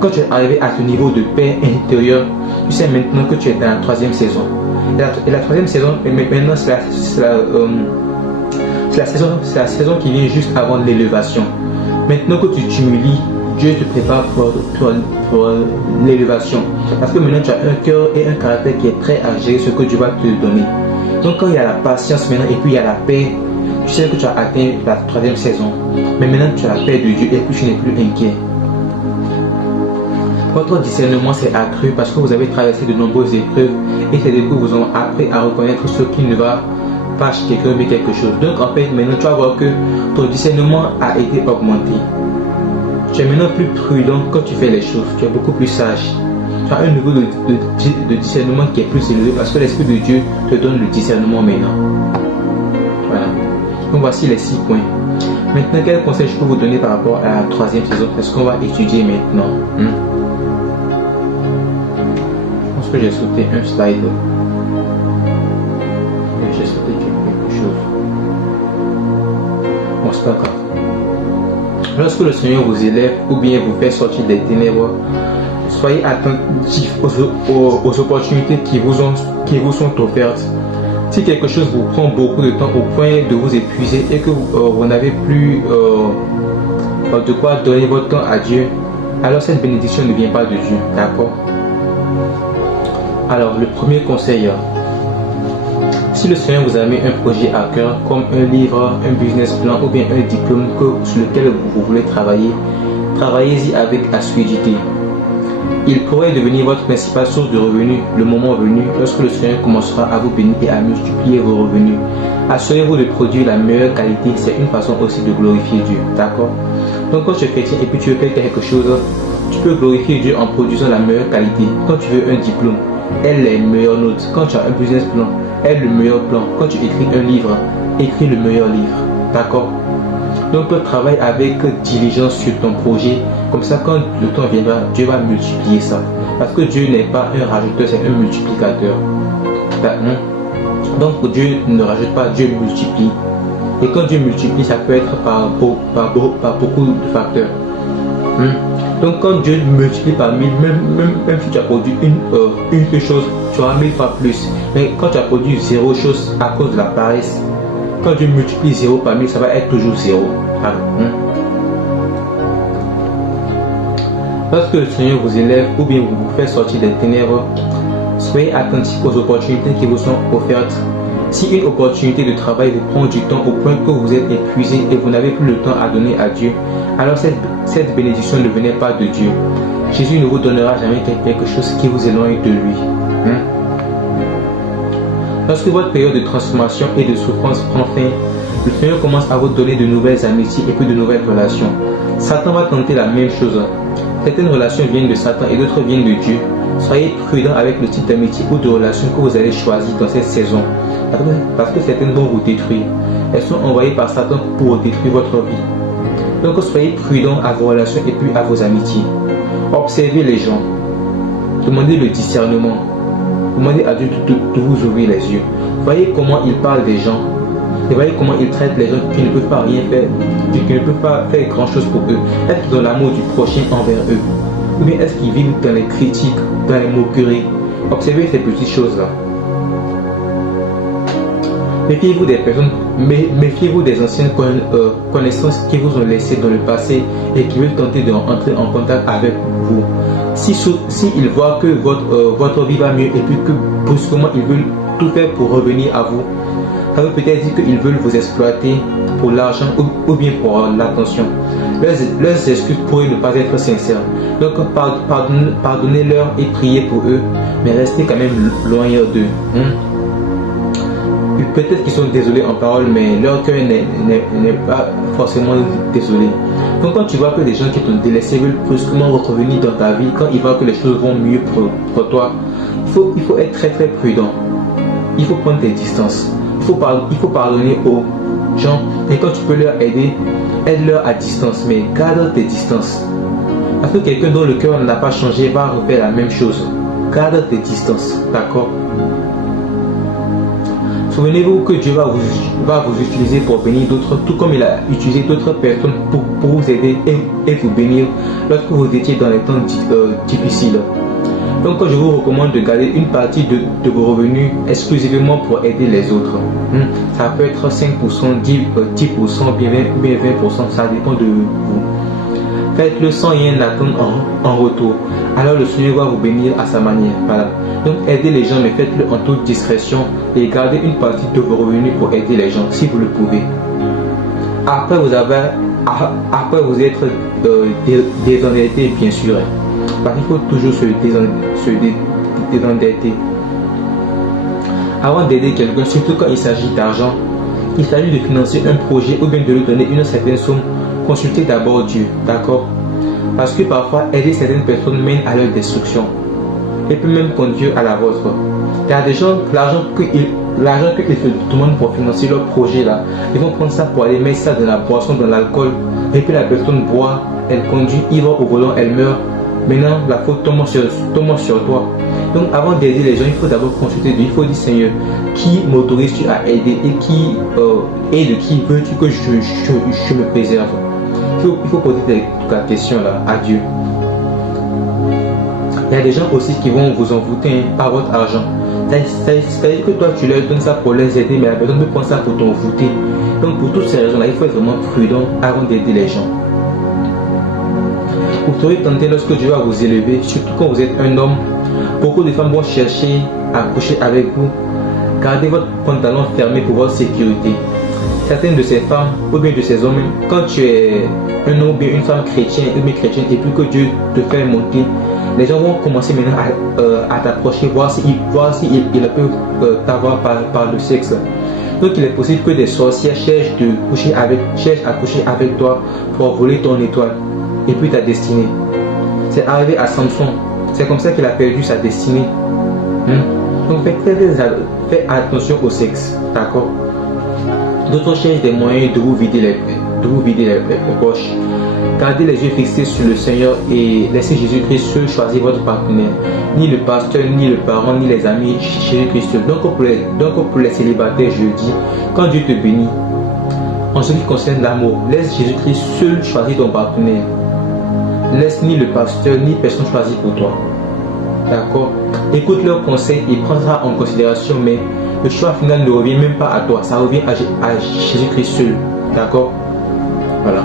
Quand tu es arrivé à ce niveau de paix intérieure, tu sais maintenant que tu es dans la 3e saison. Et la 3e saison, maintenant c'est la saison qui vient juste avant l'élévation. Maintenant que tu t'humilies, Dieu te prépare pour l'élévation. Parce que maintenant tu as un cœur et un caractère qui est prêt à gérer ce que Dieu va te donner. Donc quand il y a la patience maintenant et puis il y a la paix, tu sais que tu as atteint la 3e saison. Mais maintenant tu as la paix de Dieu et puis tu n'es plus inquiet. Votre discernement s'est accru parce que vous avez traversé de nombreuses épreuves et ces épreuves vous ont appris à reconnaître ce qui ne va pas chez quelqu'un mais quelque chose. Donc en fait maintenant tu vas voir que ton discernement a été augmenté. Tu es maintenant plus prudent quand tu fais les choses, tu es beaucoup plus sage. Tu as un niveau de discernement qui est plus élevé parce que l'Esprit de Dieu te donne le discernement maintenant. Voilà. Donc voici les 6 points. Maintenant, quel conseil je peux vous donner par rapport à la 3e saison? C'est ce qu'on va étudier maintenant. Je pense que j'ai sauté un slide. J'ai sauté quelque chose. Bon, c'est pas grave. Lorsque le Seigneur vous élève ou bien vous fait sortir des ténèbres, soyez attentifs aux opportunités qui vous sont offertes. Si quelque chose vous prend beaucoup de temps au point de vous épuiser et que vous n'avez plus de quoi donner votre temps à Dieu, alors cette bénédiction ne vient pas de Dieu. D'accord? Alors, le premier conseil, si le Seigneur vous a mis un projet à cœur, comme un livre, un business plan ou bien un diplôme sur lequel vous voulez travailler, travaillez-y avec assiduité. Il pourrait devenir votre principale source de revenus le moment venu lorsque le Seigneur commencera à vous bénir et à multiplier vos revenus. Assurez-vous de produire la meilleure qualité, c'est une façon aussi de glorifier Dieu. D'accord? Donc quand tu es chrétien et puis tu veux faire quelque chose, tu peux glorifier Dieu en produisant la meilleure qualité. Quand tu veux un diplôme, aie les meilleures notes. Quand tu as un business plan, aie le meilleur plan. Quand tu écris un livre, écris le meilleur livre. D'accord? Donc travaille avec diligence sur ton projet. Comme ça, quand le temps viendra, Dieu va multiplier ça. Parce que Dieu n'est pas un rajouteur, c'est un multiplicateur. Donc Dieu ne rajoute pas, Dieu multiplie. Et quand Dieu multiplie, ça peut être par beaucoup de facteurs. Donc quand Dieu multiplie par 1000, même si tu as produit une seule chose, tu auras 1000 fois plus. Mais quand tu as produit 0 chose à cause de la paresse, quand Dieu multiplie 0 par 1000, ça va être toujours 0. Lorsque le Seigneur vous élève ou bien vous fait sortir des ténèbres, soyez attentifs aux opportunités qui vous sont offertes. Si une opportunité de travail vous prend du temps au point que vous êtes épuisé et vous n'avez plus le temps à donner à Dieu, alors cette bénédiction ne venait pas de Dieu. Jésus ne vous donnera jamais quelque chose qui vous éloigne de lui. Lorsque votre période de transformation et de souffrance prend fin, le Seigneur commence à vous donner de nouvelles amitiés et puis de nouvelles relations. Satan va tenter la même chose. Certaines relations viennent de Satan et d'autres viennent de Dieu. Soyez prudents avec le type d'amitié ou de relation que vous allez choisir dans cette saison. Parce que certaines vont vous détruire. Elles sont envoyées par Satan pour détruire votre vie. Donc soyez prudents à vos relations et puis à vos amitiés. Observez les gens. Demandez le discernement. Demandez à Dieu de vous ouvrir les yeux. Voyez comment il parle des gens. Et voyez comment ils traitent les gens qui ne peuvent pas rien faire, qui ne peuvent pas faire grand chose pour eux. Est-ce qu'ils ont l'amour du prochain envers eux? Ou bien est-ce qu'ils vivent dans les critiques, dans les moqueries? Observez ces petites choses-là. Méfiez-vous des personnes, méfiez-vous des anciennes connaissances qui vous ont laissé dans le passé et qui veulent tenter d'entrer en contact avec vous. Si ils voient que votre vie va mieux et puis que brusquement ils veulent tout faire pour revenir à vous, ça veut peut-être dire qu'ils veulent vous exploiter pour l'argent ou bien pour l'attention. Leurs excuses pourraient ne pas être sincères. Donc pardonnez-leur et priez pour eux, mais restez quand même loin d'eux. Peut-être qu'ils sont désolés en parole, mais leur cœur n'est pas forcément désolé. Donc quand tu vois que des gens qui t'ont délaissé veulent brusquement revenir dans ta vie, quand ils voient que les choses vont mieux pour toi, il faut être très très prudent. Il faut prendre tes distances. Il faut pardonner aux gens. Et quand tu peux leur aider, aide-leur à distance, mais garde tes distances. Parce que quelqu'un dont le cœur n'a pas changé va refaire la même chose. Garde tes distances, d'accord? Souvenez-vous que Dieu va vous utiliser pour bénir d'autres, tout comme il a utilisé d'autres personnes pour vous aider et vous bénir lorsque vous étiez dans les temps difficiles. Donc je vous recommande de garder une partie de vos revenus exclusivement pour aider les autres. Ça peut être 5%, 10%, bien 20%, ça dépend de vous. Faites-le sans rien attendre en retour. Alors le Seigneur va vous bénir à sa manière. Voilà. Donc aidez les gens, mais faites-le en toute discrétion et gardez une partie de vos revenus pour aider les gens si vous le pouvez. Après vous être désendetté, bien sûr. Parce qu'il faut toujours se désendetter. Avant d'aider quelqu'un, surtout quand il s'agit d'argent, il s'agit de financer un projet ou bien de lui donner une certaine somme, consultez d'abord Dieu, d'accord? Parce que parfois, aider certaines personnes mène à leur destruction et peut même conduire à la vôtre. Il y a des gens, l'argent qu'ils se demandent pour financer leur projet là, ils vont prendre ça pour aller mettre ça dans la boisson, dans l'alcool, et puis la personne boit, elle conduit ivre au volant, elle meurt. Maintenant, la faute tombe sur toi. Donc, avant d'aider les gens, il faut d'abord consulter Dieu. Il faut dire, Seigneur, qui m'autorise-tu à aider et de qui veux-tu que je me préserve? Il faut poser la question là à Dieu. Il y a des gens aussi qui vont vous envoûter par votre argent. C'est-à-dire que toi, tu leur donnes ça pour les aider, mais la personne peut prendre ça pour t'envoûter. Donc, pour toutes ces raisons-là, il faut être vraiment prudent avant d'aider les gens. Vous serez tenté lorsque Dieu va vous élever, surtout quand vous êtes un homme. Beaucoup de femmes vont chercher à coucher avec vous. Gardez votre pantalon fermé pour votre sécurité. Certaines de ces femmes ou bien de ces hommes, quand tu es un homme ou bien une femme chrétienne ou bien chrétienne et puis que Dieu te fait monter, les gens vont commencer maintenant à t'approcher, voir s'ils peuvent t'avoir par le sexe. Donc il est possible que des sorcières cherchent à coucher avec toi pour voler ton étoile et puis ta destinée. C'est arrivé à Samson. C'est comme ça qu'il a perdu sa destinée. Donc faites attention au sexe, d'accord? D'autres cherchent des moyens de vous vider les poches. Gardez les yeux fixés sur le Seigneur et laissez Jésus-Christ seul choisir votre partenaire. Ni le pasteur, ni le parent, ni les amis, Jésus-Christ seul. Donc pour les célibataires, je dis, quand Dieu te bénit, en ce qui concerne l'amour, laisse Jésus-Christ seul choisir ton partenaire. Laisse ni le pasteur, ni personne choisir pour toi. D'accord? Écoute leurs conseils et prendra en considération, mais le choix final ne revient même pas à toi, ça revient à Jésus-Christ seul. D'accord? Voilà.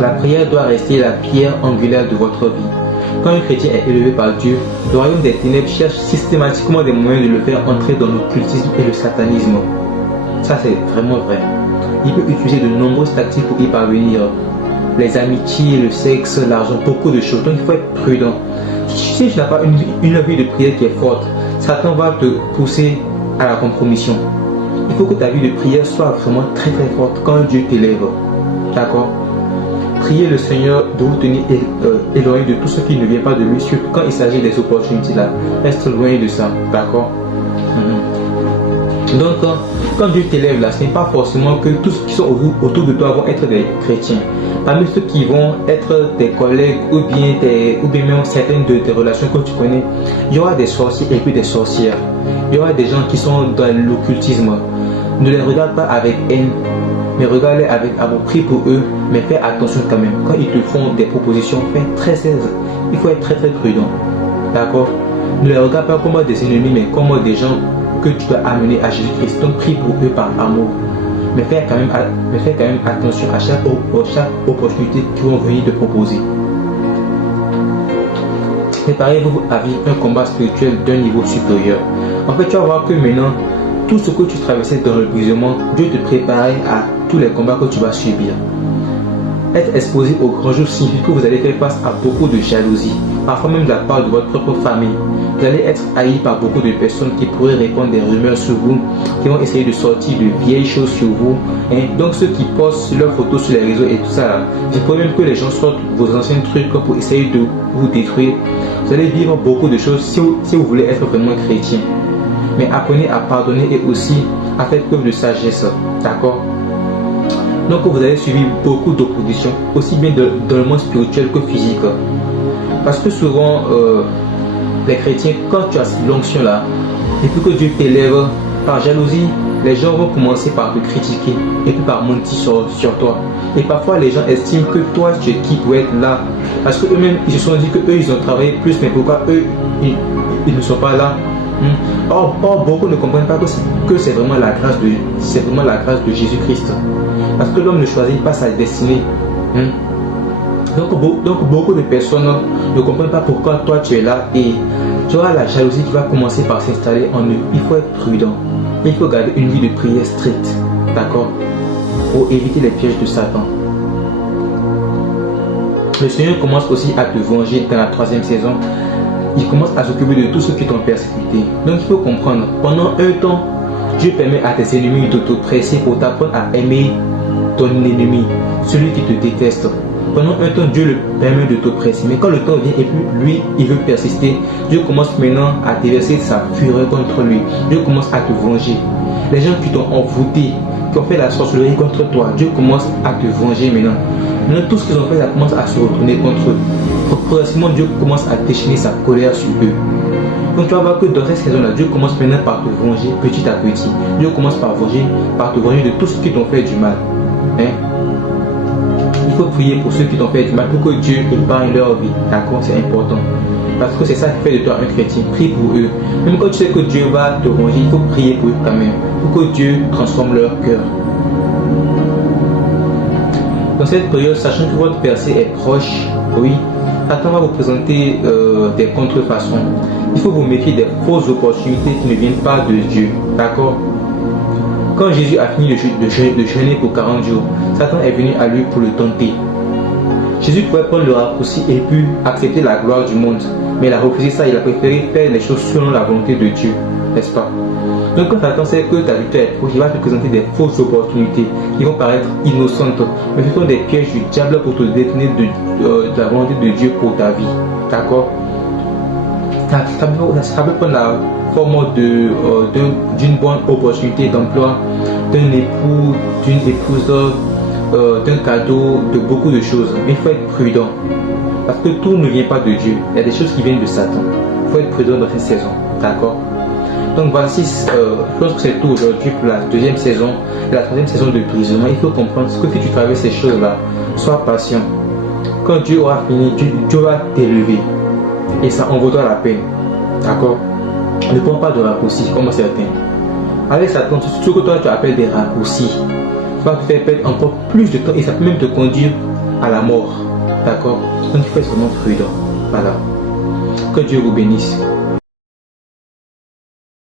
La prière doit rester la pierre angulaire de votre vie. Quand un chrétien est élevé par Dieu, le royaume des ténèbres cherche systématiquement des moyens de le faire entrer dans l'occultisme et le satanisme. Ça, c'est vraiment vrai. Il peut utiliser de nombreuses tactiques pour y parvenir. Les amitiés, le sexe, l'argent, beaucoup de choses. Donc il faut être prudent. Si tu n'as pas une vie de prière qui est forte, Satan va te pousser à la compromission. Il faut que ta vie de prière soit vraiment très très forte quand Dieu t'élève. D'accord? Priez le Seigneur de vous tenir éloigné de tout ce qui ne vient pas de lui, surtout quand il s'agit des opportunités là. Reste loin de ça. D'accord? Donc quand Dieu t'élève là, ce n'est pas forcément que tous ceux qui sont autour de toi vont être des chrétiens. Parmi ceux qui vont être tes collègues ou bien même certaines de tes relations que tu connais, il y aura des sorciers et puis des sorcières. Il y aura des gens qui sont dans l'occultisme. Ne les regarde pas avec haine, mais regarde-les avec amour. Prie pour eux, mais fais attention quand même. Quand ils te font des propositions, fais très sérieux. Il faut être très très prudent. D'accord? Ne les regarde pas comme des ennemis, mais comme des gens que tu dois amener à Jésus-Christ. Donc prie pour eux par amour. Mais fais quand même attention à chaque opportunité qu'ils vont venir te proposer. Préparez-vous à vivre un combat spirituel d'un niveau supérieur. En fait, tu vas voir que maintenant, tout ce que tu traversais dans le brisement, Dieu te préparait à tous les combats que tu vas subir. Être exposé au grand jour signifie que vous allez faire face à beaucoup de jalousie, parfois même de la part de votre propre famille. Vous allez être haï par beaucoup de personnes qui pourraient répandre des rumeurs sur vous, qui vont essayer de sortir de vieilles choses sur vous. Donc ceux qui postent leurs photos sur les réseaux et tout ça, il faut même que les gens sortent vos anciens trucs pour essayer de vous détruire. Vous allez vivre beaucoup de choses si vous voulez être vraiment chrétien. Mais apprenez à pardonner et aussi à faire preuve de sagesse. D'accord? Donc vous avez suivi beaucoup d'oppositions, aussi bien dans le monde spirituel que physique. Parce que souvent, les chrétiens, quand tu as l'onction là, et puis que Dieu t'élève, par jalousie, les gens vont commencer par te critiquer et puis par mentir sur toi. Et parfois les gens estiment que toi tu es qui pour être là. Parce qu'eux-mêmes, ils se sont dit qu'eux ils ont travaillé plus, mais pourquoi eux ils ne sont pas là? Or, beaucoup ne comprennent pas que c'est vraiment la grâce de Jésus-Christ. Parce que l'homme ne choisit pas sa destinée. Donc beaucoup de personnes ne comprennent pas pourquoi toi tu es là, et tu auras la jalousie qui va commencer par s'installer en eux. Il faut être prudent. Il faut garder une vie de prière stricte. D'accord? Pour éviter les pièges de Satan. Le Seigneur commence aussi à te venger dans la 3e saison. Il commence à s'occuper de tous ceux qui t'ont persécuté. Donc il faut comprendre, pendant un temps, Dieu permet à tes ennemis de t'oppresser pour t'apprendre à aimer ton ennemi, celui qui te déteste. Pendant un temps, Dieu le permet de t'oppresser. Mais quand le temps vient et puis lui, il veut persister, Dieu commence maintenant à déverser sa fureur contre lui. Dieu commence à te venger. Les gens qui t'ont envoûté, qui ont fait la sorcellerie contre toi, Dieu commence à te venger maintenant. Maintenant, tout ce qu'ils ont fait, ça commence à se retourner contre eux. Progressivement, Dieu commence à déchaîner sa colère sur eux. Donc tu vas voir que dans cette saison-là, Dieu commence maintenant par te venger petit à petit. Dieu commence par te venger de tout ce qui t'ont fait du mal. Il faut prier pour ceux qui t'ont fait du mal, pour que Dieu épargne leur vie. D'accord? C'est important. Parce que c'est ça qui fait de toi un chrétien. Prie pour eux. Même quand tu sais que Dieu va te venger, il faut prier pour eux quand même. Pour que Dieu transforme leur cœur. Dans cette période, sachant que votre percée est proche, oui, Satan va vous présenter des contrefaçons. Il faut vous méfier des fausses opportunités qui ne viennent pas de Dieu. D'accord? Quand Jésus a fini de jeûner pour 40 jours, Satan est venu à lui pour le tenter. Jésus pouvait prendre le raccourci et puis accepter la gloire du monde. Mais il a refusé ça, il a préféré faire les choses selon la volonté de Dieu. N'est-ce pas? Donc quand Satan sait que ta victoire est proche, il va te présenter des fausses opportunités qui vont paraître innocentes. Mais ce sont des pièges du diable pour te détourner de la volonté de Dieu pour ta vie. D'accord? Ça peut prendre la forme d'une bonne opportunité d'emploi, d'un époux, d'une épouse, d'un cadeau, de beaucoup de choses. Mais il faut être prudent. Parce que tout ne vient pas de Dieu. Il y a des choses qui viennent de Satan. Il faut être prudent dans cette saison. D'accord? Donc voici, je pense que c'est tout aujourd'hui pour la 2e saison et la 3e saison de brisement. Il faut comprendre que si tu traverses ces choses-là, sois patient. Quand Dieu aura fini, Dieu va t'élever. Et ça en vaudra la peine. D'accord? Ne prends pas de raccourcis comme certains. Avec Satan, ce que toi tu appelles des raccourcis, ça va te faire perdre encore plus de temps et ça peut même te conduire à la mort. D'accord? Donc il faut être vraiment prudent. Voilà. Que Dieu vous bénisse.